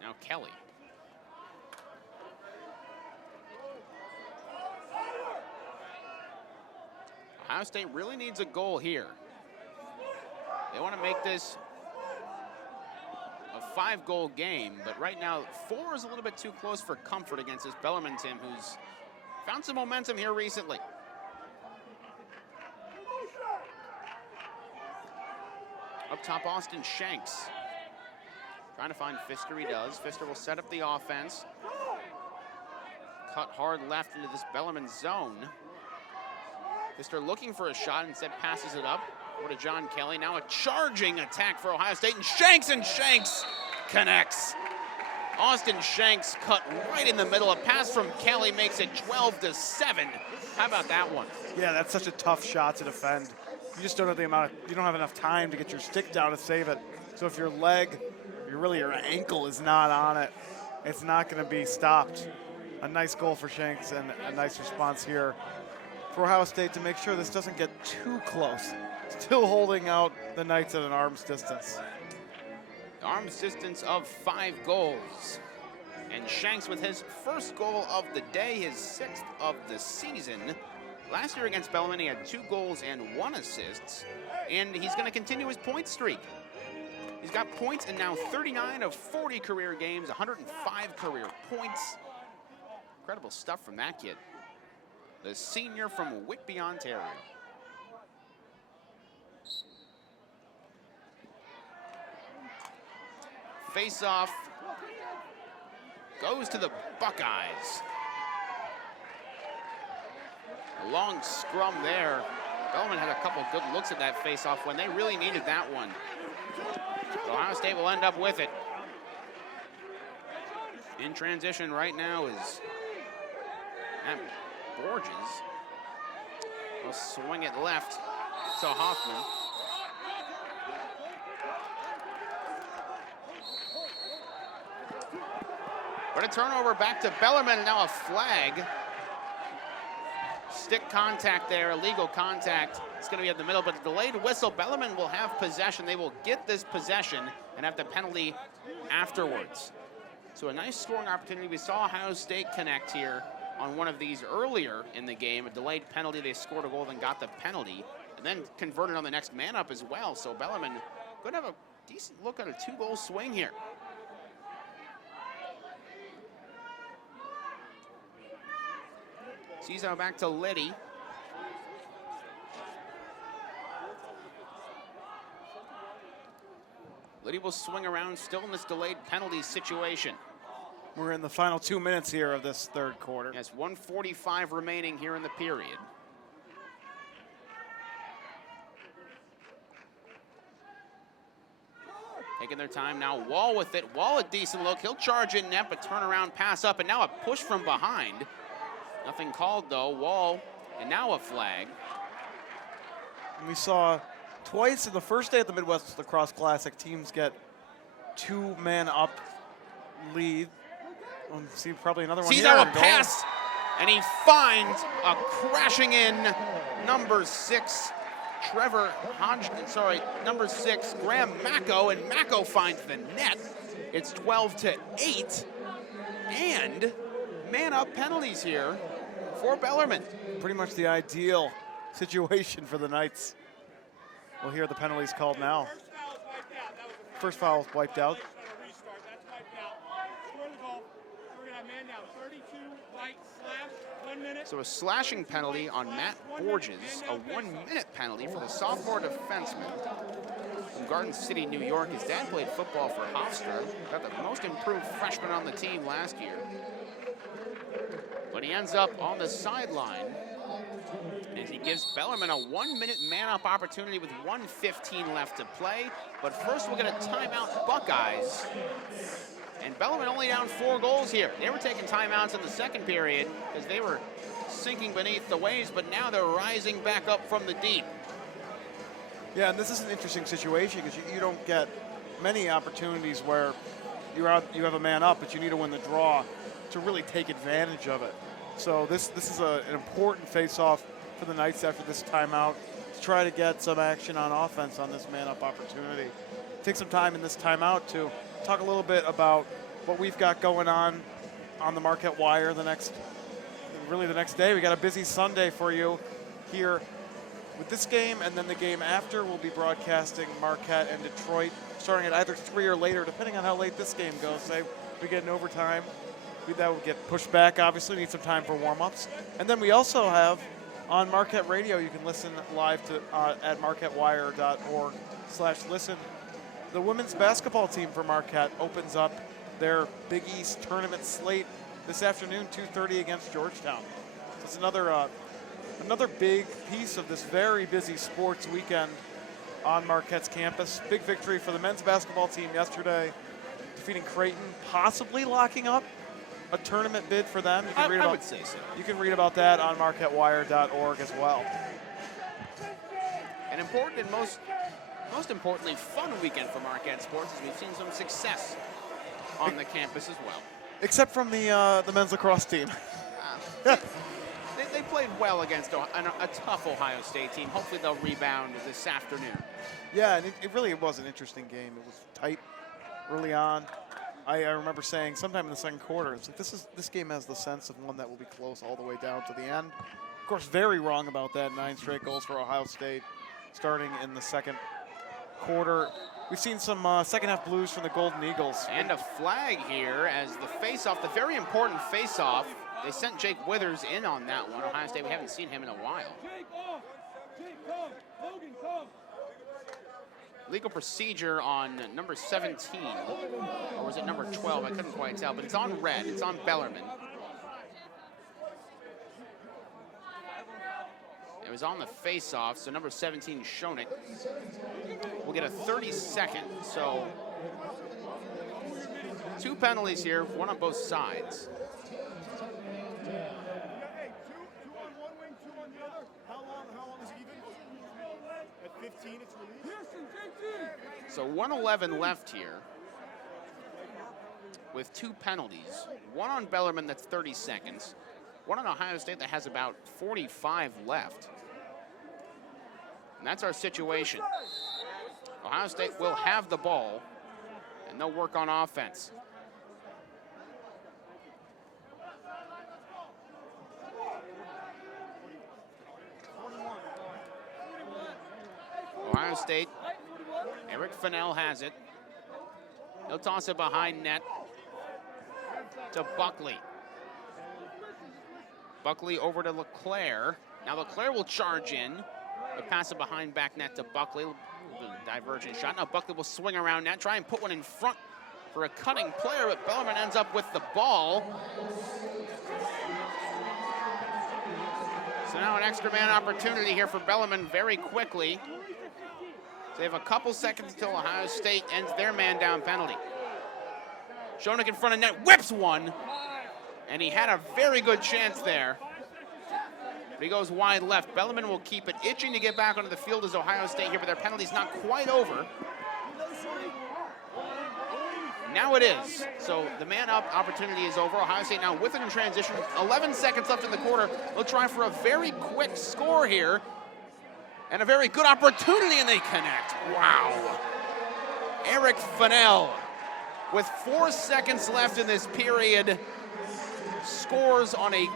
Now Kelly. Ohio State really needs a goal here. They want to make this a 5-goal game, but right now 4 is a little bit too close for comfort against this Bellarmine team, who's found some momentum here recently. Up top, Austin Shanks. Trying to find Pfister, he does. Pfister will set up the offense. Cut hard left into this Bellarmine zone. Pfister looking for a shot, instead passes it up. Over to John Kelly. Now a charging attack for Ohio State, and Shanks connects. Austin Shanks cut right in the middle. A pass from Kelly makes it 12-7. How about that one? Yeah, that's such a tough shot to defend. You just don't have you don't have enough time to get your stick down to save it. So if your leg, your ankle is not on it, it's not going to be stopped. A nice goal for Shanks and a nice response here for Ohio State to make sure this doesn't get too close. Still holding out the Knights at an arm's distance. Arm's distance of 5 goals. And Shanks with his first goal of the day, his 6th of the season. Last year against Bellarmine, he had 2 goals and 1 assist. And he's going to continue his point streak. He's got points in now 39 of 40 career games, 105 career points. Incredible stuff from that kid. The senior from Whitby, Ontario. Face-off goes to the Buckeyes. A long scrum there. Bellarmine had a couple good looks at that face-off when they really needed that one. So Ohio State will end up with it. In transition right now is Matt Borges. Will swing it left to Hoffman. But a turnover back to Bellarmine, now a flag. Stick contact there, illegal contact. It's going to be at the middle, but a delayed whistle. Bellarmine will have possession. They will get this possession and have the penalty afterwards. So a nice scoring opportunity. We saw Ohio State connect here on one of these earlier in the game. A delayed penalty, they scored a goal, then got the penalty, and then converted on the next man up as well. So Bellarmine going to have a decent look at a 2-goal swing here. Cizo back to Liddy. but he will swing around still in this delayed penalty situation. We're in the final 2 minutes here of this third quarter. Yes, 1:45 remaining here in the period. Taking their time now. Wall with it. Wall a decent look. He'll charge in net, but turn around, pass up, and now a push from behind. Nothing called though. Wall, and now a flag. And we saw twice in the first day at the Midwest Lacrosse Classic, teams get 2-man up lead. We'll see probably another one Sees here. out a pass, and he finds a crashing in number 6. Number 6, Graham Macco, and Macco finds the net. It's 12-8, and man-up penalties here for Bellarmine. Pretty much the ideal situation for the Knights. We'll hear the penalties called now. First foul wiped out. So a slashing penalty on Matt Borges, a 1-minute penalty for the sophomore defenseman from Garden City, New York. His dad played football for Hofstra, got the most improved freshman on the team last year. But he ends up on the sideline as he gives Bellarmine a 1-minute man-up opportunity with 1:15 left to play. But first we'll get a timeout, Buckeyes. And Bellarmine only down 4 goals here. They were taking timeouts in the second period because they were sinking beneath the waves, but now they're rising back up from the deep. Yeah, and this is an interesting situation because you don't get many opportunities where you have a man up, but you need to win the draw to really take advantage of it. So this is an important face-off for the Knights after this timeout to try to get some action on offense on this man-up opportunity. Take some time in this timeout to talk a little bit about what we've got going on the Marquette Wire the next day. We got a busy Sunday for you here with this game, and then the game after. We'll be broadcasting Marquette and Detroit starting at either 3 or later, depending on how late this game goes. Say we get an overtime, that will get pushed back. Obviously, need some time for warm-ups. And then we also have on Marquette Radio, you can listen live to at marquettewire.org/listen. The women's basketball team for Marquette opens up their Big East tournament slate this afternoon, 2:30 against Georgetown. So it's another big piece of this very busy sports weekend on Marquette's campus. Big victory for the men's basketball team yesterday, defeating Creighton, possibly locking up a tournament bid for them. You can read I would say so. You can read about that on marquettewire.org as well. An important and most importantly fun weekend for Marquette sports as we've seen some success on the campus as well. Except from the men's lacrosse team. They played well against a tough Ohio State team. Hopefully they'll rebound this afternoon. Yeah, and it really was an interesting game. It was tight early on. I remember saying sometime in the second quarter, it's like this game has the sense of one that will be close all the way down to the end. Of course, very wrong about that. 9 straight goals for Ohio State starting in the second quarter. We've seen some second half blues from the Golden Eagles. And a flag here as the face-off, the very important face-off. They sent Jake Withers in on that one. Ohio State, we haven't seen him in a while. Jake, off! Jake, come! Logan, come! Legal procedure on number 17, or was it number 12? I couldn't quite tell, but it's on red. It's on Bellarmine. It was on the face-off, so number 17 Schoenig will get a 30-second. So 2 penalties here, 1 on both sides. Hey, two on one wing, 2 on the other. How long is it even? At 15, it's released. So 1:11 left here with 2 penalties. 1 on Bellarmine, that's 30 seconds. 1 on Ohio State that has about 45 left. And that's our situation. Ohio State will have the ball, and they'll work on offense. Ohio State, Eric Fennell has it. He'll toss it behind net to Buckley. Buckley over to LeClaire. Now LeClaire will charge in, but pass it behind back net to Buckley. Divergent shot. Now Buckley will swing around now, try and put one in front for a cutting player, but Bellarmine ends up with the ball. So now an extra man opportunity here for Bellarmine very quickly. So they have a couple seconds until Ohio State ends their man down penalty. Schoeneck in front of net, whips one, and he had a very good chance there. But he goes wide left. Bellarmine will keep it, itching to get back onto the field as Ohio State here, but their penalty's not quite over. Now it is. So the man-up opportunity is over. Ohio State now with it in transition. 11 seconds left in the quarter. They'll try for a very quick score here. And a very good opportunity, and they connect. Wow. Eric Fennell, with 4 seconds left in this period, scores on a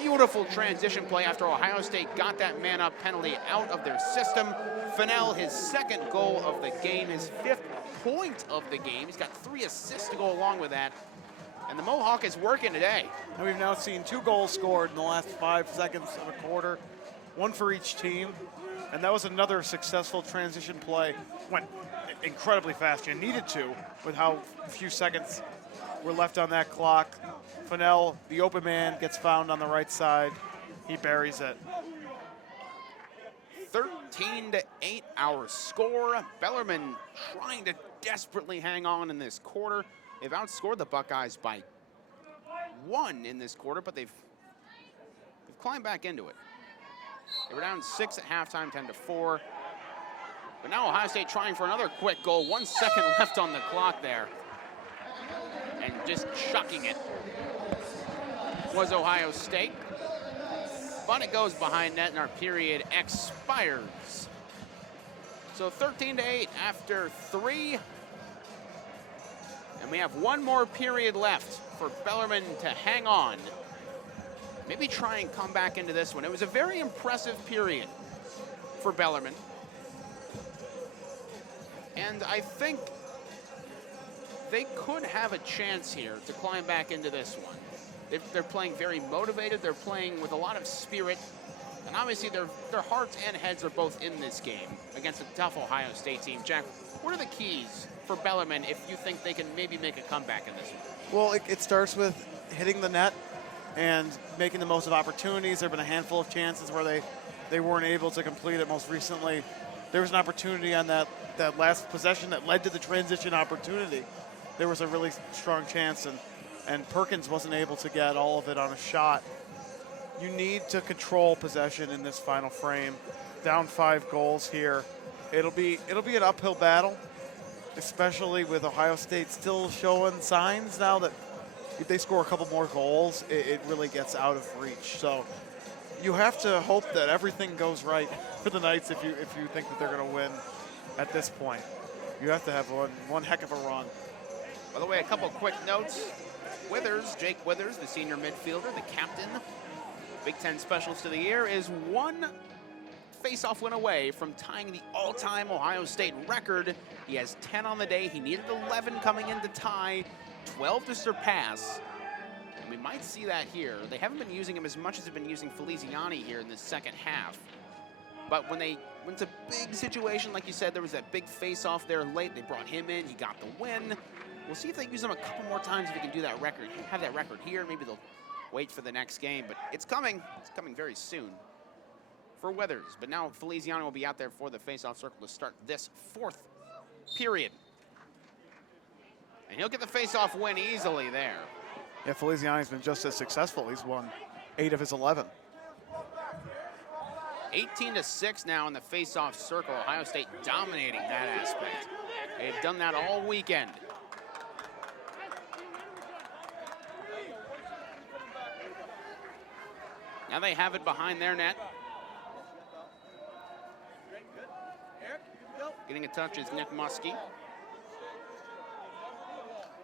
beautiful transition play after Ohio State got that man-up penalty out of their system. Fennell, his second goal of the game, his 5th point of the game. He's got 3 assists to go along with that. And the Mohawk is working today. And we've now seen 2 goals scored in the last 5 seconds of a quarter, 1 for each team. And that was another successful transition play. Went incredibly fast. You needed to with how few seconds were left on that clock. Fennell, the open man, gets found on the right side. He buries it. 13-8 our score. Bellarmine trying to desperately hang on in this quarter. They've outscored the Buckeyes by 1 in this quarter, but they've climbed back into it. They were down 6 at halftime, 10-4. But now Ohio State trying for another quick goal. 1 second left on the clock there. And just chucking it was Ohio State. But it goes behind net and our period expires. So 13-8 after 3. And we have 1 more period left for Bellarmine to hang on. Maybe try and come back into this one. It was a very impressive period for Bellarmine. And I think they could have a chance here to climb back into this one. They're playing very motivated. They're playing with a lot of spirit. And obviously their hearts and heads are both in this game against a tough Ohio State team. Jack, what are the keys for Bellarmine if you think they can maybe make a comeback in this one? Well, it starts with hitting the net and making the most of opportunities. There have been a handful of chances where they weren't able to complete it. Most recently, there was an opportunity on that last possession that led to the transition opportunity. There was a really strong chance, and Perkins wasn't able to get all of it on a shot. You need to control possession in this final frame. Down 5 goals here. It'll be an uphill battle, especially with Ohio State still showing signs now that if they score a couple more goals, it really gets out of reach. So you have to hope that everything goes right for the Knights if you think that they're going to win at this point. You have to have one heck of a run. By the way, a couple quick notes. Jake Withers, the senior midfielder, the captain, Big Ten Specialist of the Year, is 1 face-off win away from tying the all-time Ohio State record. He has 10 on the day. He needed 11 coming in to tie, 12 to surpass. And we might see that here. They haven't been using him as much as they've been using Feliciani here in the second half. But when it's a big situation, like you said, there was that big face-off there late. They brought him in. He got the win. We'll see if they use him a couple more times if he can do that record. Have that record here. Maybe they'll wait for the next game. But it's coming. It's coming very soon for Withers. But now Feliciani will be out there for the face-off circle to start this 4th period. And he'll get the face-off win easily there. Yeah, Feliciani's been just as successful. He's won 8 of his 11. 18-6 now in the face-off circle. Ohio State dominating that aspect. They've done that all weekend. Now they have it behind their net. Getting a touch is Nick Muskie.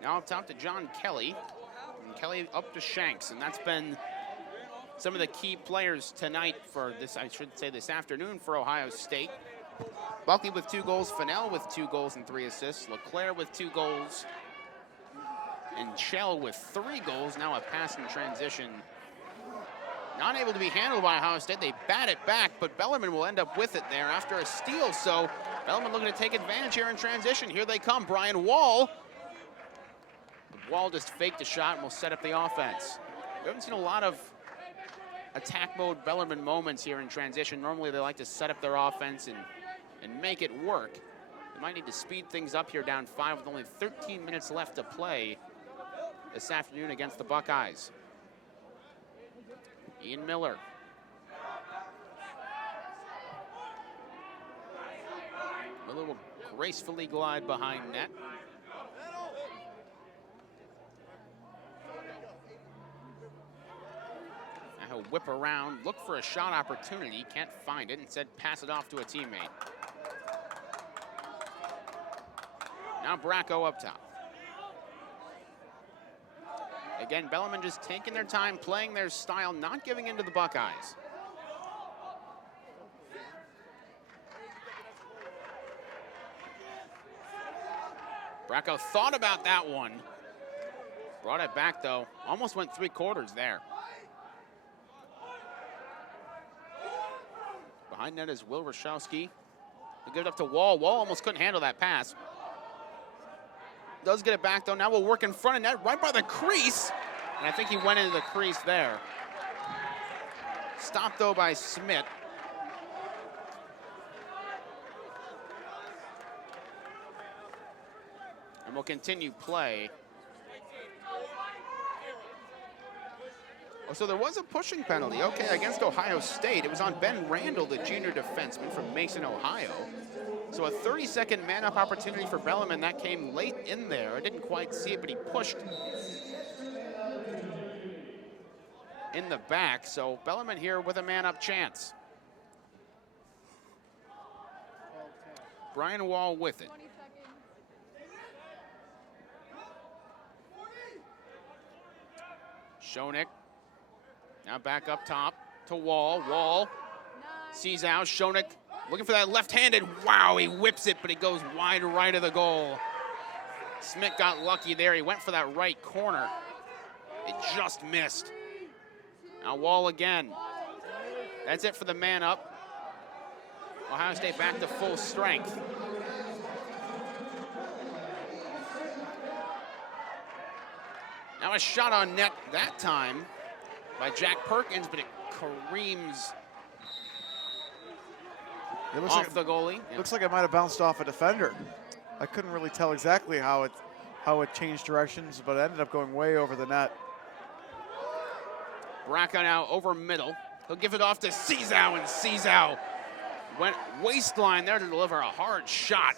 Now up top to John Kelly. And Kelly up to Shanks, and that's been some of the key players tonight for this, I should say this afternoon, for Ohio State. Buckley with 2 goals, Fennell with 2 goals and 3 assists, LeClaire with 2 goals, and Shell with 3 goals. Now a pass in transition. Not able to be handled by Ohio State. They bat it back, but Bellarmine will end up with it there after a steal. So Bellarmine looking to take advantage here in transition. Here they come, Brian Wall. Wall just faked a shot and will set up the offense. We haven't seen a lot of attack mode Bellarmine moments here in transition. Normally they like to set up their offense and make it work. They might need to speed things up here down 5 with only 13 minutes left to play this afternoon against the Buckeyes. Ian Miller. Miller will gracefully glide behind net. Now he'll whip around, look for a shot opportunity, can't find it, instead pass it off to a teammate. Now Bracco up top. Again, Bellarmine just taking their time, playing their style, not giving in to the Buckeyes. Bracco thought about that one. Brought it back, though. Almost went 3/4 there. Behind net is Will Rashowski. He'll give it up to Wall. Wall almost couldn't handle that pass. Does get it back, though. Now we'll work in front of net, right by the crease. And I think he went into the crease there. Stopped, though, by Smith. And we'll continue play. Oh, so there was a pushing penalty, okay, against Ohio State. It was on Ben Randall, the junior defenseman from Mason, Ohio. So a 30-second man-up opportunity for Bellarmine. That came late in there. I didn't quite see it, but he pushed in the back. So Bellarmine here with a man-up chance. Brian Wall with it. Schoeneck now back up top to Wall. Wall sees out. Schoeneck looking for that left-handed. Wow, he whips it, but he goes wide right of the goal. Smith got lucky there. He went for that right corner. It just missed. Now Wall again. That's it for the man up. Ohio State back to full strength. Now a shot on net that time by Jack Perkins, but it careens off the goalie. Looks like it might have bounced off a defender. I couldn't really tell exactly how it changed directions, but it ended up going way over the net. Bracco now over middle. He'll give it off to Sezow, and Sezow went waistline there to deliver a hard shot.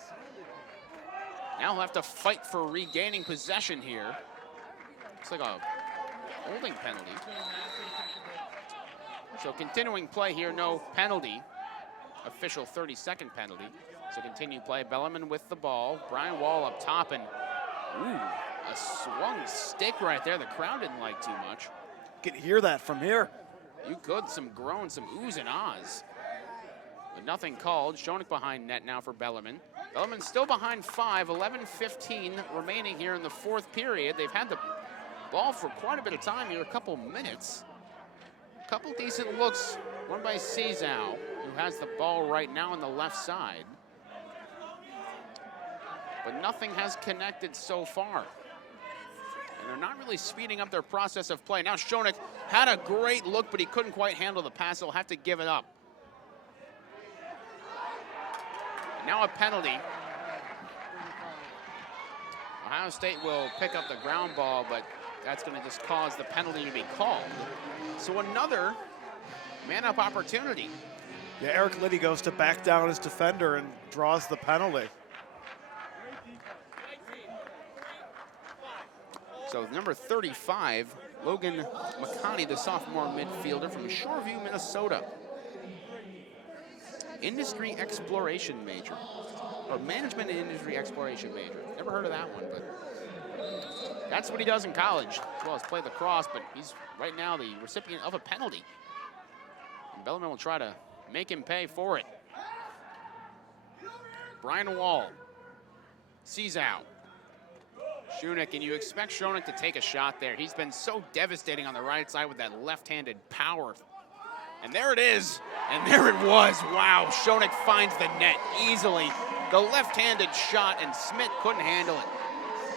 Now he'll have to fight for regaining possession here. Looks like a holding penalty. So continuing play here, no penalty. Official 30-second penalty. So continue play. Bellarmine with the ball. Brian Wall up top, and a swung stick right there. The crowd didn't like too much. You can hear that from here. You could. Some groans, some oohs and ahs. But nothing called. Schoeneck behind net now for Bellarmine. Bellarmine still behind 5. 11:15 remaining here in the fourth period. They've had the ball for quite a bit of time here, a couple minutes. A couple decent looks. One by Sezow, who has the ball right now on the left side. But nothing has connected so far. And they're not really speeding up their process of play. Now Schoeneck had a great look, but he couldn't quite handle the pass. He'll have to give it up. And now a penalty. Ohio State will pick up the ground ball, but that's going to just cause the penalty to be called. So another man-up opportunity. Yeah, Eric Liddy goes to back down his defender and draws the penalty. So number 35, Logan McConney, the sophomore midfielder from Shoreview, Minnesota. Industry exploration major, or management and industry exploration major. Never heard of that one, but that's what he does in college, as well as play lacrosse, but he's right now the recipient of a penalty. And Bellarmine will try to make him pay for it. Brian Wall, Sezow. Schoeneck, and you expect Schoeneck to take a shot there. He's been so devastating on the right side with that left-handed power. And there it is, and there it was. Wow, Schoeneck finds the net easily. The left-handed shot, and Smith couldn't handle it.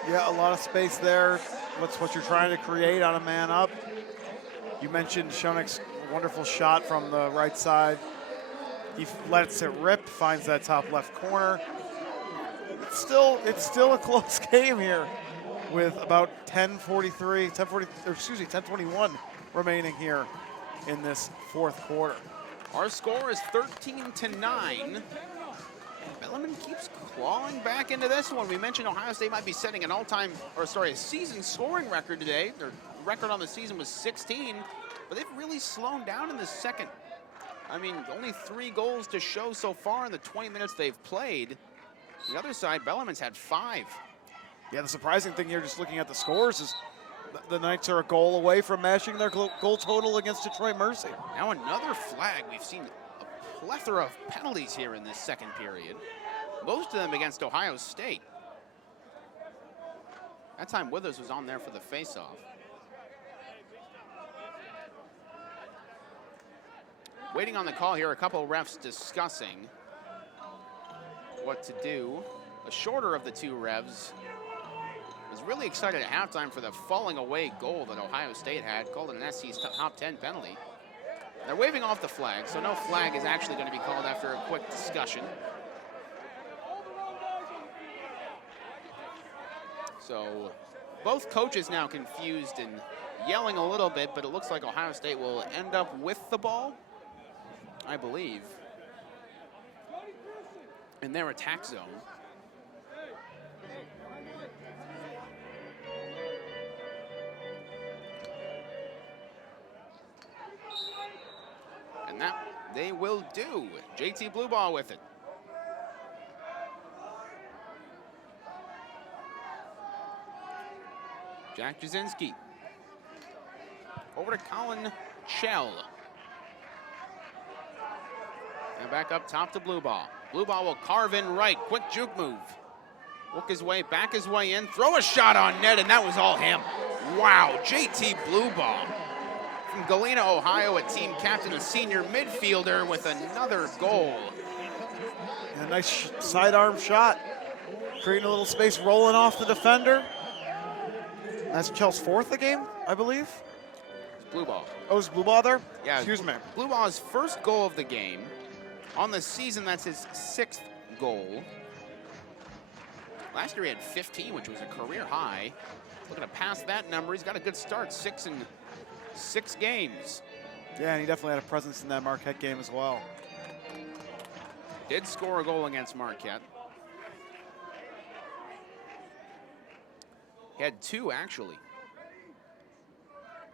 Yeah, a lot of space there. What's what you're trying to create on a man up. You mentioned Schoenek's wonderful shot from the right side. He lets it rip, finds that top left corner. It's still a close game here with about 10:21 remaining here in this fourth quarter. Our score is 13-9. Bellarmine keeps clawing back into this one. We mentioned Ohio State might be setting an a season scoring record today. Their record on the season was 16, but they've really slowed down in the second. I mean, only 3 goals to show so far in the 20 minutes they've played. The other side, Bellarmine's had 5. Yeah, the surprising thing here, just looking at the scores, is the Knights are a goal away from matching their goal total against Detroit Mercy. Now another flag. We've seen a plethora of penalties here in this second period. Most of them against Ohio State. That time Withers was on there for the faceoff. Waiting on the call here, a couple of refs discussing what to do. The shorter of the 2 revs was really excited at halftime for the falling away goal that Ohio State had, called an SC's top 10 penalty. They're waving off the flag, so no flag is actually going to be called after a quick discussion. So both coaches now confused and yelling a little bit, but it looks like Ohio State will end up with the ball, I believe, in their attack zone. And that they will do. JT Blue Ball with it. Jack Jasinski. Over to Colin Chell. And back up top to Blue Ball. Blue Ball will carve in right. Quick juke move. Work his way, back his way in. Throw a shot on net, and that was all him. Wow, JT Blue Ball. From Galena, Ohio, a team captain, a senior midfielder with another goal. And a nice sidearm shot. Creating a little space, rolling off the defender. That's Chell's 4th of the game, I believe. It's Blue Ball. Oh, is Blue Ball there? Yeah. Excuse me. Blue Ball's first goal of the game. On the season, that's his 6th goal. Last year he had 15, which was a career high. Looking to pass that number. He's got a good start, 6 in 6 games. Yeah, and he definitely had a presence in that Marquette game as well. Did score a goal against Marquette. He had 2, actually.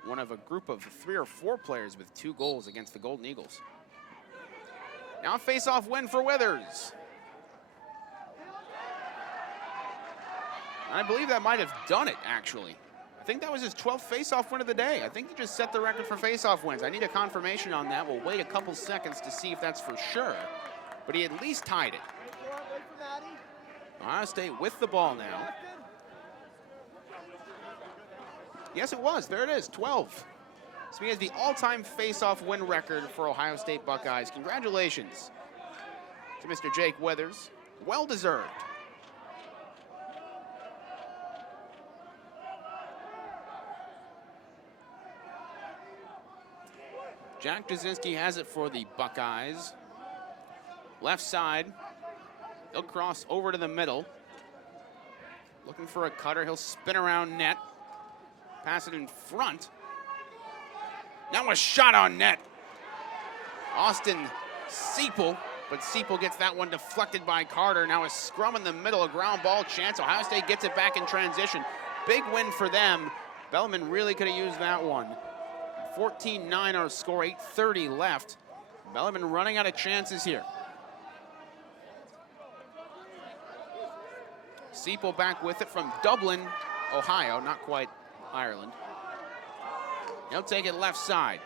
One of a group of 3 or 4 players with 2 goals against the Golden Eagles. Now a face-off win for Withers. I believe that might have done it, actually. I think that was his 12th face-off win of the day. I think he just set the record for face-off wins. I need a confirmation on that. We'll wait a couple seconds to see if that's for sure. But he at least tied it. Ohio State with the ball now. Yes, it was. There it is, 12. So he has the all-time face-off win record for Ohio State Buckeyes. Congratulations to Mr. Jake Withers. Well-deserved. Jack Jasinski has it for the Buckeyes. Left side. He'll cross over to the middle. Looking for a cutter. He'll spin around net. Pass it in front. Now a shot on net. Austin Seipel, but Seipel gets that one deflected by Carter. Now a scrum in the middle, a ground ball chance. Ohio State gets it back in transition. Big win for them. Bellarmine really could have used that one. 14-9 our score, 8:30 left. Bellarmine running out of chances here. Seipel back with it from Dublin, Ohio, not quite Ireland. He'll take it left side.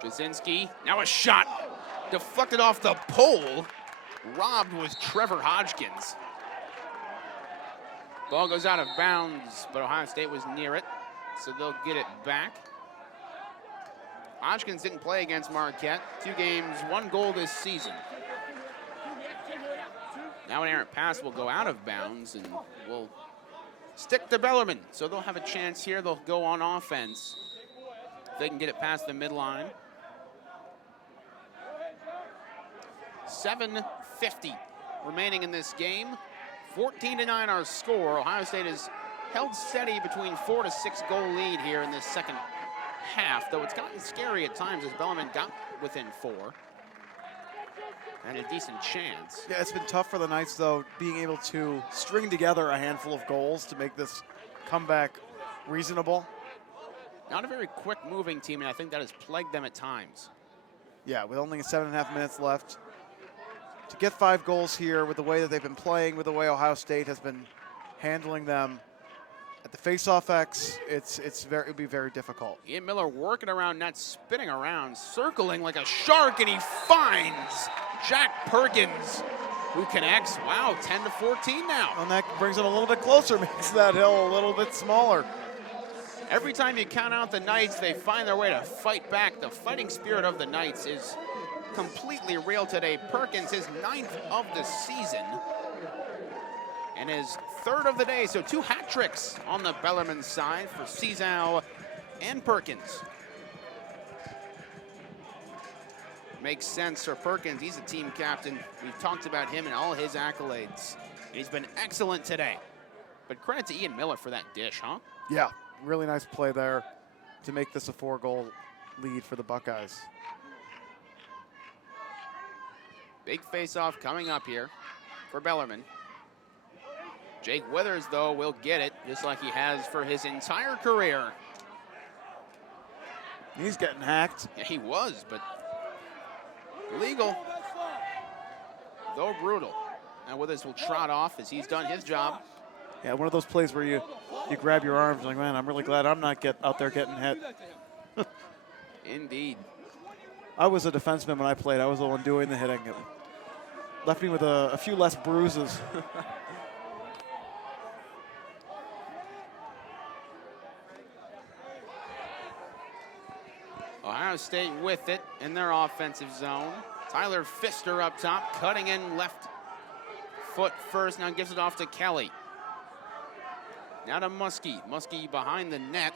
Jasinski, now a shot. Deflected off the pole. Robbed was Trevor Hodgkins. Ball goes out of bounds, but Ohio State was near it, so they'll get it back. Hodgkins didn't play against Marquette. 2 games, 1 goal this season. Now an errant pass will go out of bounds and will stick to Bellarmine. So they'll have a chance here. They'll go on offense if they can get it past the midline. 7:50 remaining in this game. 14-9 our score. Ohio State has held steady between 4 to 6 goal lead here in this second half, though it's gotten scary at times as Bellarmine got within 4. And a decent chance. Yeah, it's been tough for the Knights, though, being able to string together a handful of goals to make this comeback reasonable. Not a very quick-moving team, and I think that has plagued them at times. Yeah, with only 7.5 minutes left. To get 5 goals here with the way that they've been playing, with the way Ohio State has been handling them at the face-off X, it'd be very difficult. Ian Miller working around net, spinning around, circling like a shark, and he finds Jack Perkins, who connects. Wow, 10-14 now. And that brings it a little bit closer, makes that hill a little bit smaller. Every time you count out the Knights, they find their way to fight back. The fighting spirit of the Knights is completely real today. Perkins, his 9th of the season, and his 3rd of the day. So 2 hat tricks on the Bellarmine side for Cizal and Perkins. Makes sense for Perkins. He's a team captain. We've talked about him and all his accolades. He's been excellent today. But credit to Ian Miller for that dish, huh? Yeah, really nice play there to make this a 4-goal lead for the Buckeyes. Big face-off coming up here for Bellarmine. Jake Withers, though, will get it, just like he has for his entire career. He's getting hacked. Yeah, he was, but legal, though brutal. Now Withers will trot off as he's done his job. Yeah, one of those plays where you grab your arms like, man, I'm really glad I'm not out there getting hit. Indeed. I was a defenseman when I played. I was the one doing the hitting. It left me with a few less bruises. Ohio State with it in their offensive zone. Tyler Pfister up top, cutting in left foot first. Now gives it off to Kelly. Now to Muskie. Muskie behind the net.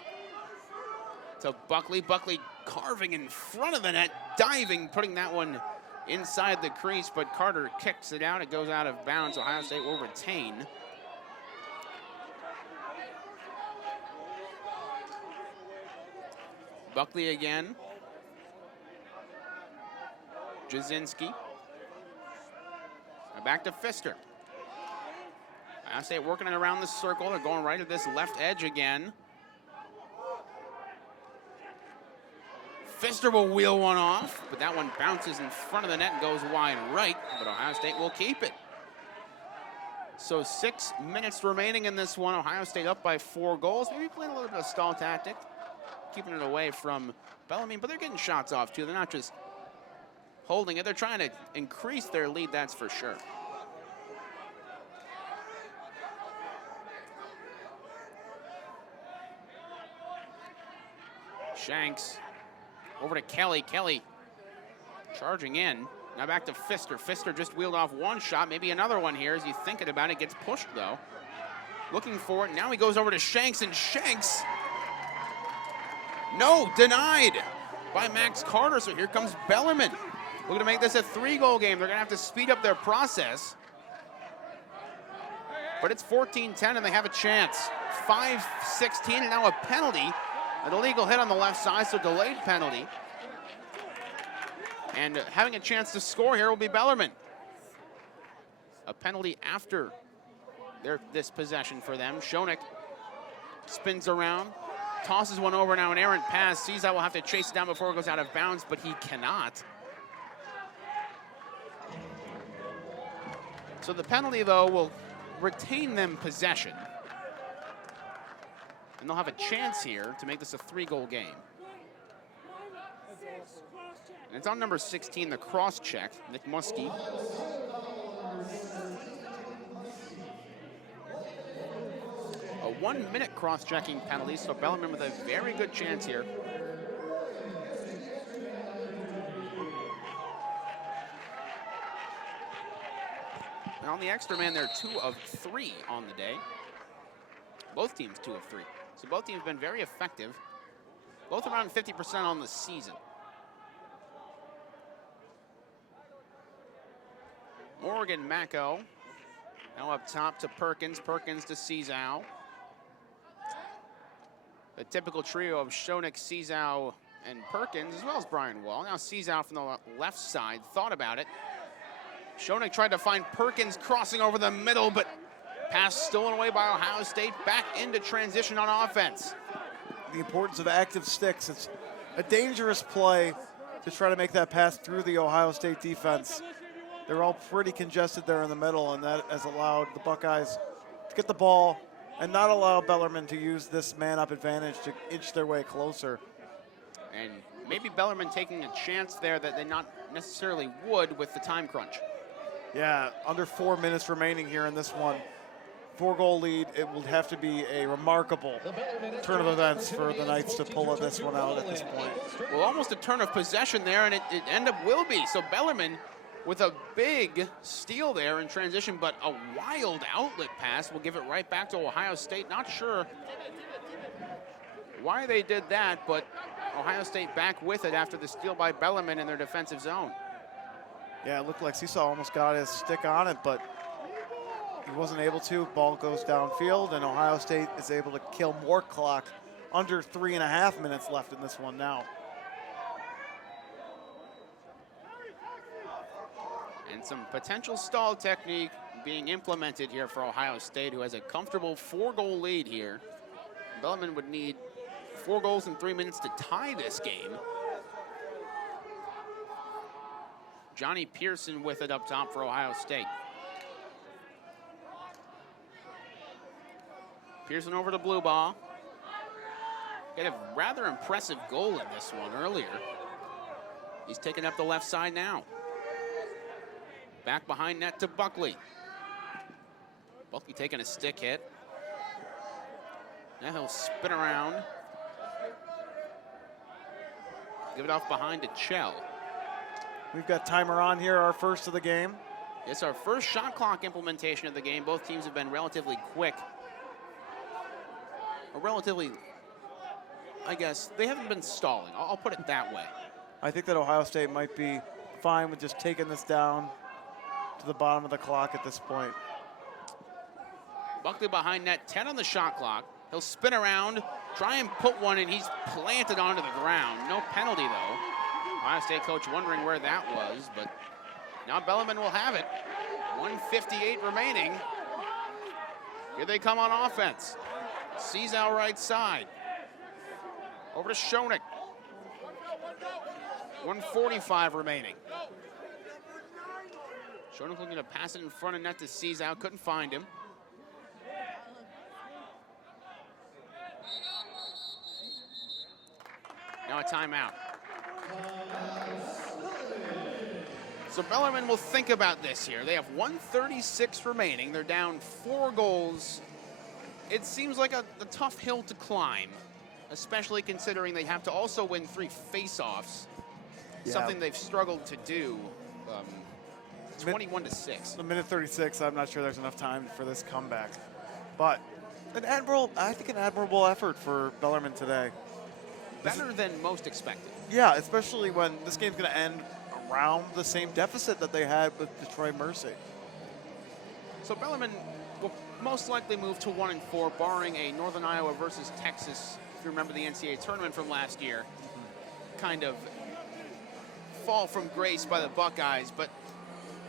To Buckley. Buckley carving in front of the net, diving, putting that one inside the crease, but Carter kicks it out. It goes out of bounds. Ohio State will retain. Buckley again. Jasinski. Back to Pfister. Ohio State working it around the circle. They're going right at this left edge again. Pfister will wheel one off, but that one bounces in front of the net and goes wide right, but Ohio State will keep it. So 6 minutes remaining in this one. Ohio State up by 4 goals. Maybe playing a little bit of stall tactic, keeping it away from Bellarmine, but they're getting shots off too. They're not just holding it. They're trying to increase their lead, that's for sure. Shanks over to Kelly. Kelly charging in. Now back to Pfister. Pfister just wheeled off one shot, maybe another one here as you thinking about it. Gets pushed though. Looking for it. Now he goes over to Shanks, and Shanks, no, denied by Max Carter. So here comes Bellarmine. Looking to make this a 3-goal game. They're going to have to speed up their process. But it's 14-10 and they have a chance. 5-16 and now a penalty. An illegal hit on the left side, so delayed penalty. And having a chance to score here will be Bellarmine. A penalty after this possession for them. Schoeneck spins around, tosses one over. Now an errant pass. Cizal will have to chase it down before it goes out of bounds, but he cannot. So the penalty, though, will retain them possession. And they'll have a chance here to make this a 3-goal game. And it's on number 16, the cross-check, Nick Muskie. A 1-minute cross-checking penalty, so Bellarmine with a very good chance here on the extra man, they're 2 of 3 on the day. Both teams 2 of 3. So both teams have been very effective. Both around 50% on the season. Morgan Mako now up top to Perkins. Perkins to Cezau. The typical trio of Schoeneck, Cezau, and Perkins, as well as Brian Wall. Now Cezau from the left side thought about it. Schoeneck tried to find Perkins crossing over the middle, but pass stolen away by Ohio State. Back into transition on offense. The importance of active sticks. It's a dangerous play to try to make that pass through the Ohio State defense. They're all pretty congested there in the middle, and that has allowed the Buckeyes to get the ball and not allow Bellarmine to use this man-up advantage to inch their way closer. And maybe Bellarmine taking a chance there that they not necessarily would with the time crunch. Yeah, under 4 minutes remaining here in this one. 4-goal lead, it will have to be a remarkable turn of events for the Knights to pull this one out at this point. Well, almost a turn of possession there, and it end up will be. So Bellarmine with a big steal there in transition, but a wild outlet pass will give it right back to Ohio State. Not sure why they did that, but Ohio State back with it after the steal by Bellarmine in their defensive zone. Yeah, it looked like Seesaw almost got his stick on it, but he wasn't able to. Ball goes downfield, and Ohio State is able to kill more clock. Under 3.5 minutes left in this one now. And some potential stall technique being implemented here for Ohio State, who has a comfortable 4-goal lead here. Bellarmine would need 4 goals in 3 minutes to tie this game. Johnny Pearson with it up top for Ohio State. Pearson over to blue ball. Had a rather impressive goal in this one earlier. He's taking up the left side now. Back behind net to Buckley. Buckley taking a stick hit. Now he'll spin around. Give it off behind to Chell. We've got timer on here, our first of the game. It's our first shot clock implementation of the game. Both teams have been relatively quick. Or relatively, I guess, they haven't been stalling. I'll put it that way. I think that Ohio State might be fine with just taking this down to the bottom of the clock at this point. Buckley behind net, 10 on the shot clock. He'll spin around, try and put one in. He's planted onto the ground. No penalty, though. Ohio State coach wondering where that was, but now Bellarmine will have it. 1:58 remaining. Here they come on offense. Cezau right side. Over to Schoeneck. 1:45 remaining. Schoeneck looking to pass it in front of net to Cezau. Couldn't find him. Now a timeout. So Bellarmine will think about this here. They have 1:36 remaining. They're down 4 goals. It seems like a tough hill to climb, especially considering they have to also win 3 face-offs, something they've struggled to do. 21-6. The minute 36, I'm not sure there's enough time for this comeback. But I think an admirable effort for Bellarmine today. Better than most expected. Yeah, especially when this game's going to end around the same deficit that they had with Detroit Mercy. So Bellarmine will most likely move to 1-4, barring a Northern Iowa versus Texas, if you remember the NCAA tournament from last year, kind of fall from grace by the Buckeyes, but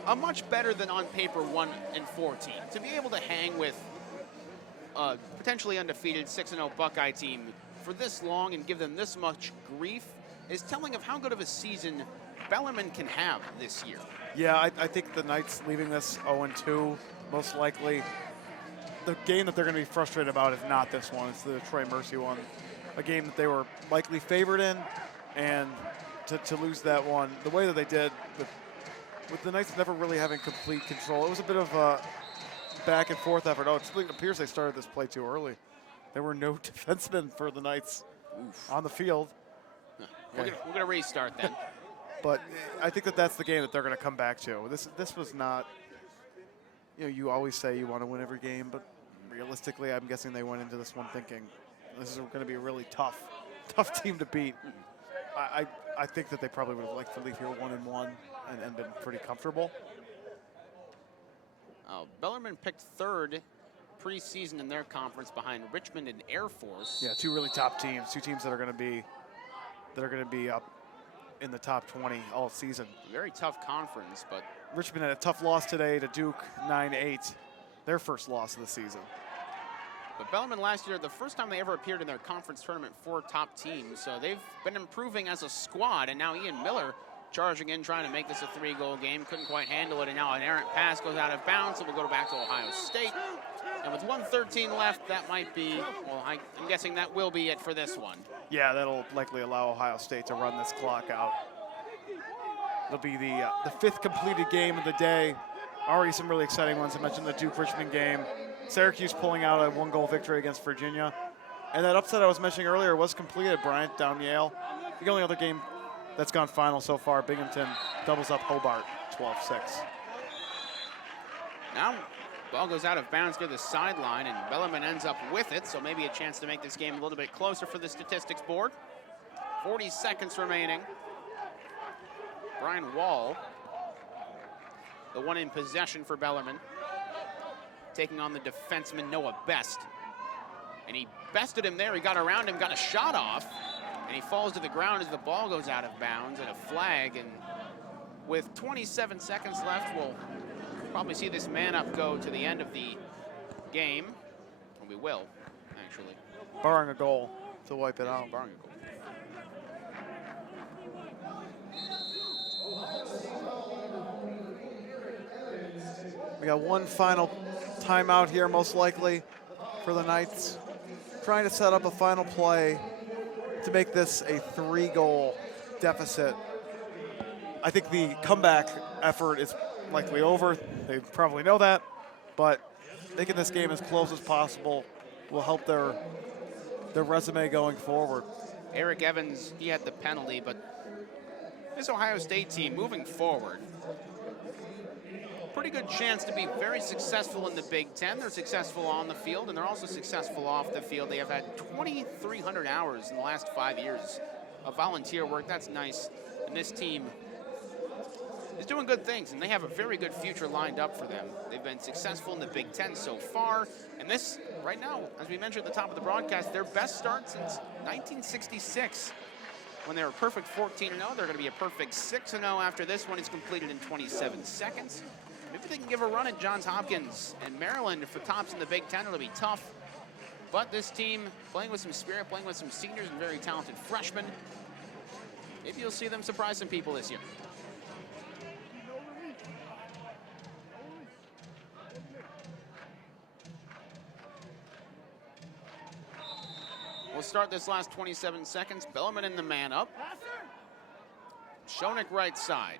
a much better than on paper 1-4 team. To be able to hang with a potentially undefeated 6-0 Buckeye team for this long and give them this much grief is telling of how good of a season Bellarmine can have this year. Yeah, I think the Knights leaving this 0-2, most likely. The game that they're going to be frustrated about is not this one. It's the Detroit Mercy one. A game that they were likely favored in, and to lose that one, the way that they did, with the Knights never really having complete control, it was a bit of a back and forth effort. Oh, it appears they started this play too early. There were no defensemen for the Knights on the field. We're going to restart then. But I think that that's the game that they're going to come back to. This was not, you always say you want to win every game, but realistically, I'm guessing they went into this one thinking this is going to be a really tough team to beat. I think that they probably would have liked to leave here 1-1 and been pretty comfortable. Bellarmine picked third preseason in their conference behind Richmond and Air Force. Yeah, two really top teams, two teams that are going to be up in the top 20 all season. Very tough conference, but Richmond had a tough loss today to Duke, 9-8, their first loss of the season. But Bellarmine last year, the first time they ever appeared in their conference tournament, 4 top teams. So they've been improving as a squad, and now Ian Miller charging in, trying to make this a 3-goal game. Couldn't quite handle it, and now an errant pass goes out of bounds, so we'll go back to Ohio State. And with 1:13 left, that might be, well, I'm guessing that will be it for this one. Yeah, that'll likely allow Ohio State to run this clock out. It'll be the 5th completed game of the day. Already some really exciting ones. I mentioned the Duke-Richmond game. Syracuse pulling out a 1-goal victory against Virginia. And that upset I was mentioning earlier was completed, Bryant down Yale. The only other game that's gone final so far, Binghamton doubles up Hobart, 12-6. Now, ball goes out of bounds near the sideline, and Bellarmine ends up with it, so maybe a chance to make this game a little bit closer for the statistics board. 40 seconds remaining. Brian Wall, the one in possession for Bellarmine, taking on the defenseman Noah Best. And he bested him there. He got around him, got a shot off, and he falls to the ground as the ball goes out of bounds and a flag. And with 27 seconds left, we'll probably see this man up go to the end of the game. Or we will, actually. Barring a goal to wipe it out. Barring a goal. We got one final timeout here, most likely, for the Knights. Trying to set up a final play to make this a 3-goal deficit. I think the comeback effort is likely over. They probably know that, but making this game as close as possible will help their resume going forward. Eric Evans, he had the penalty, but this Ohio State team moving forward, pretty good chance to be very successful in the Big Ten. They're successful on the field, and they're also successful off the field. They have had 2,300 hours in the last 5 years of volunteer work. That's nice. And this team is doing good things, and they have a very good future lined up for them. They've been successful in the Big Ten so far, and this, right now, as we mentioned at the top of the broadcast, their best start since 1966. When they were a perfect 14-0, they're going to be a perfect 6-0 after this one is completed in 27 seconds. Maybe they can give a run at Johns Hopkins and Maryland for tops in the Big Ten. It'll be tough. But this team, playing with some spirit, playing with some seniors and very talented freshmen, maybe you'll see them surprise some people this year. We'll start this last 27 seconds. Bellarmine in the man up. Schoeneck right side.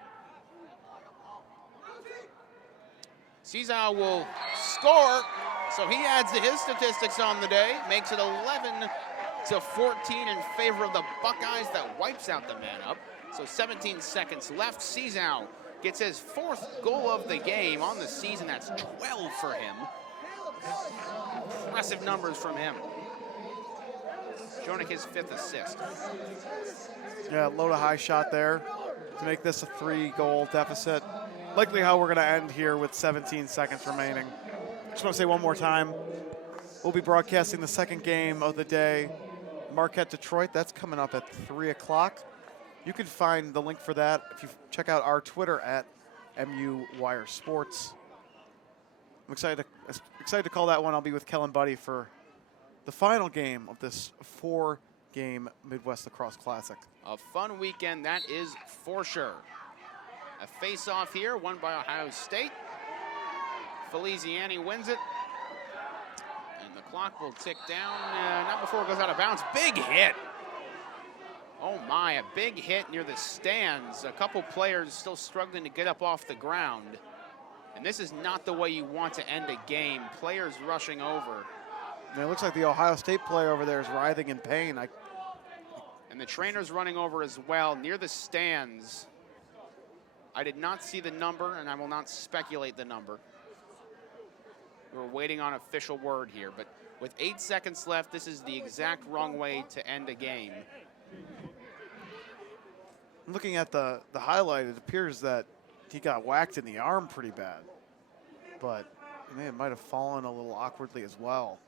Cesar will score, so he adds to his statistics on the day, makes it 11-14 in favor of the Buckeyes. That wipes out the man up. So 17 seconds left. Cesar gets his 4th goal of the game on the season. That's 12 for him. Impressive numbers from him. Schoeneck his 5th assist. Yeah, low to high shot there to make this a 3-goal deficit. Likely how we're going to end here with 17 seconds remaining. Just want to say one more time, we'll be broadcasting the second game of the day, Marquette-Detroit. That's coming up at 3 o'clock. You can find the link for that if you check out our Twitter at MUWireSports. I'm excited to call that one. I'll be with Kellen Buddy for the final game of this 4-game Midwest Lacrosse Classic. A fun weekend, that is for sure. A face-off here, won by Ohio State. Feliciani wins it. And the clock will tick down, not before it goes out of bounds. Big hit. Oh my, a big hit near the stands. A couple players still struggling to get up off the ground. And this is not the way you want to end a game. Players rushing over. And it looks like the Ohio State player over there is writhing in pain. And the trainer's running over as well near the stands. I did not see the number, and I will not speculate the number. We're waiting on official word here, but with 8 seconds left, this is the exact wrong way to end a game. Looking at the highlight, it appears that he got whacked in the arm pretty bad, but it might have fallen a little awkwardly as well.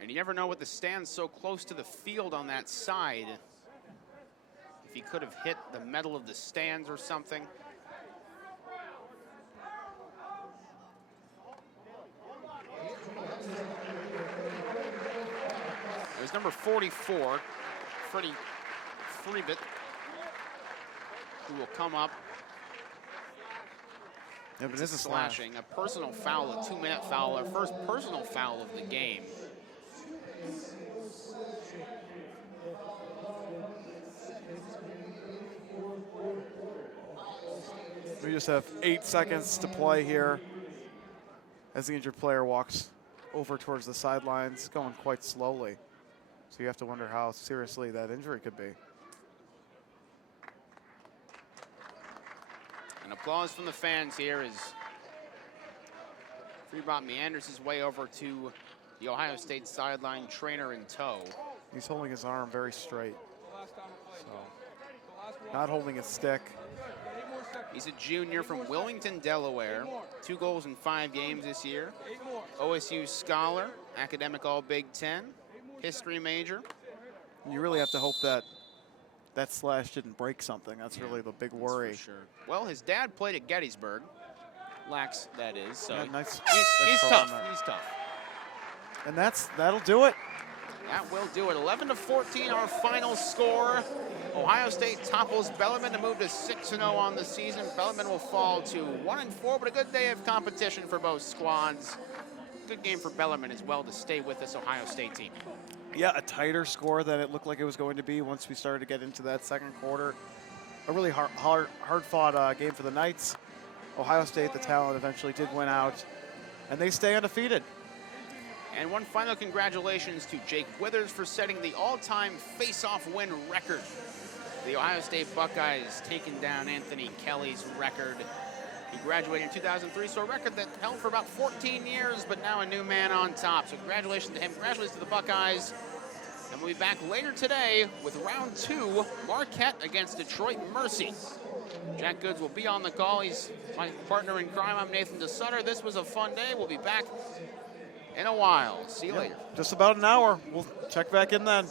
And you never know with the stands so close to the field on that side, if he could have hit the metal of the stands or something. It was number 44, Freddie Freebit, who will come up. Yeah, but It's this a is slash. slashing, a personal foul, a 2-minute foul, our first personal foul of the game. We just have 8 seconds to play here as the injured player walks over towards the sidelines, going quite slowly. So you have to wonder how seriously that injury could be. An applause from the fans here as Freebot meanders his way over to the Ohio State sideline, trainer in tow. He's holding his arm very straight, The last time we played. The last one. not holding his stick. 8 more seconds. He's a junior from Wilmington, Delaware. 2 goals in 5 games this year. 8 more. OSU scholar, academic all Big Ten, history major. You really have to hope that that slash didn't break something. That's really the big worry. That's for sure. Well, his dad played at Gettysburg. Lax, that is. So Yeah, nice he's throw tough. on there. He's tough. And that'll do it. That will do it. 11-14, our final score. Ohio State topples Bellarmine to move to 6-0 on the season. Bellarmine will fall to 1-4, but a good day of competition for both squads. Good game for Bellarmine as well to stay with this Ohio State team. Yeah, a tighter score than it looked like it was going to be once we started to get into that second quarter. A really hard-fought game for the Knights. Ohio State, the talent, eventually did win out, and they stay undefeated. And one final congratulations to Jake Withers for setting the all-time face-off win record. The Ohio State Buckeyes taking down Anthony Kelly's record. He graduated in 2003, so a record that held for about 14 years, but now a new man on top. So congratulations to him, congratulations to the Buckeyes. And we'll be back later today with round 2, Marquette against Detroit Mercy. Jack Goods will be on the call. He's my partner in crime. I'm Nathan DeSutter. This was a fun day. We'll be back in a while. See you later. Just about an hour. We'll check back in then.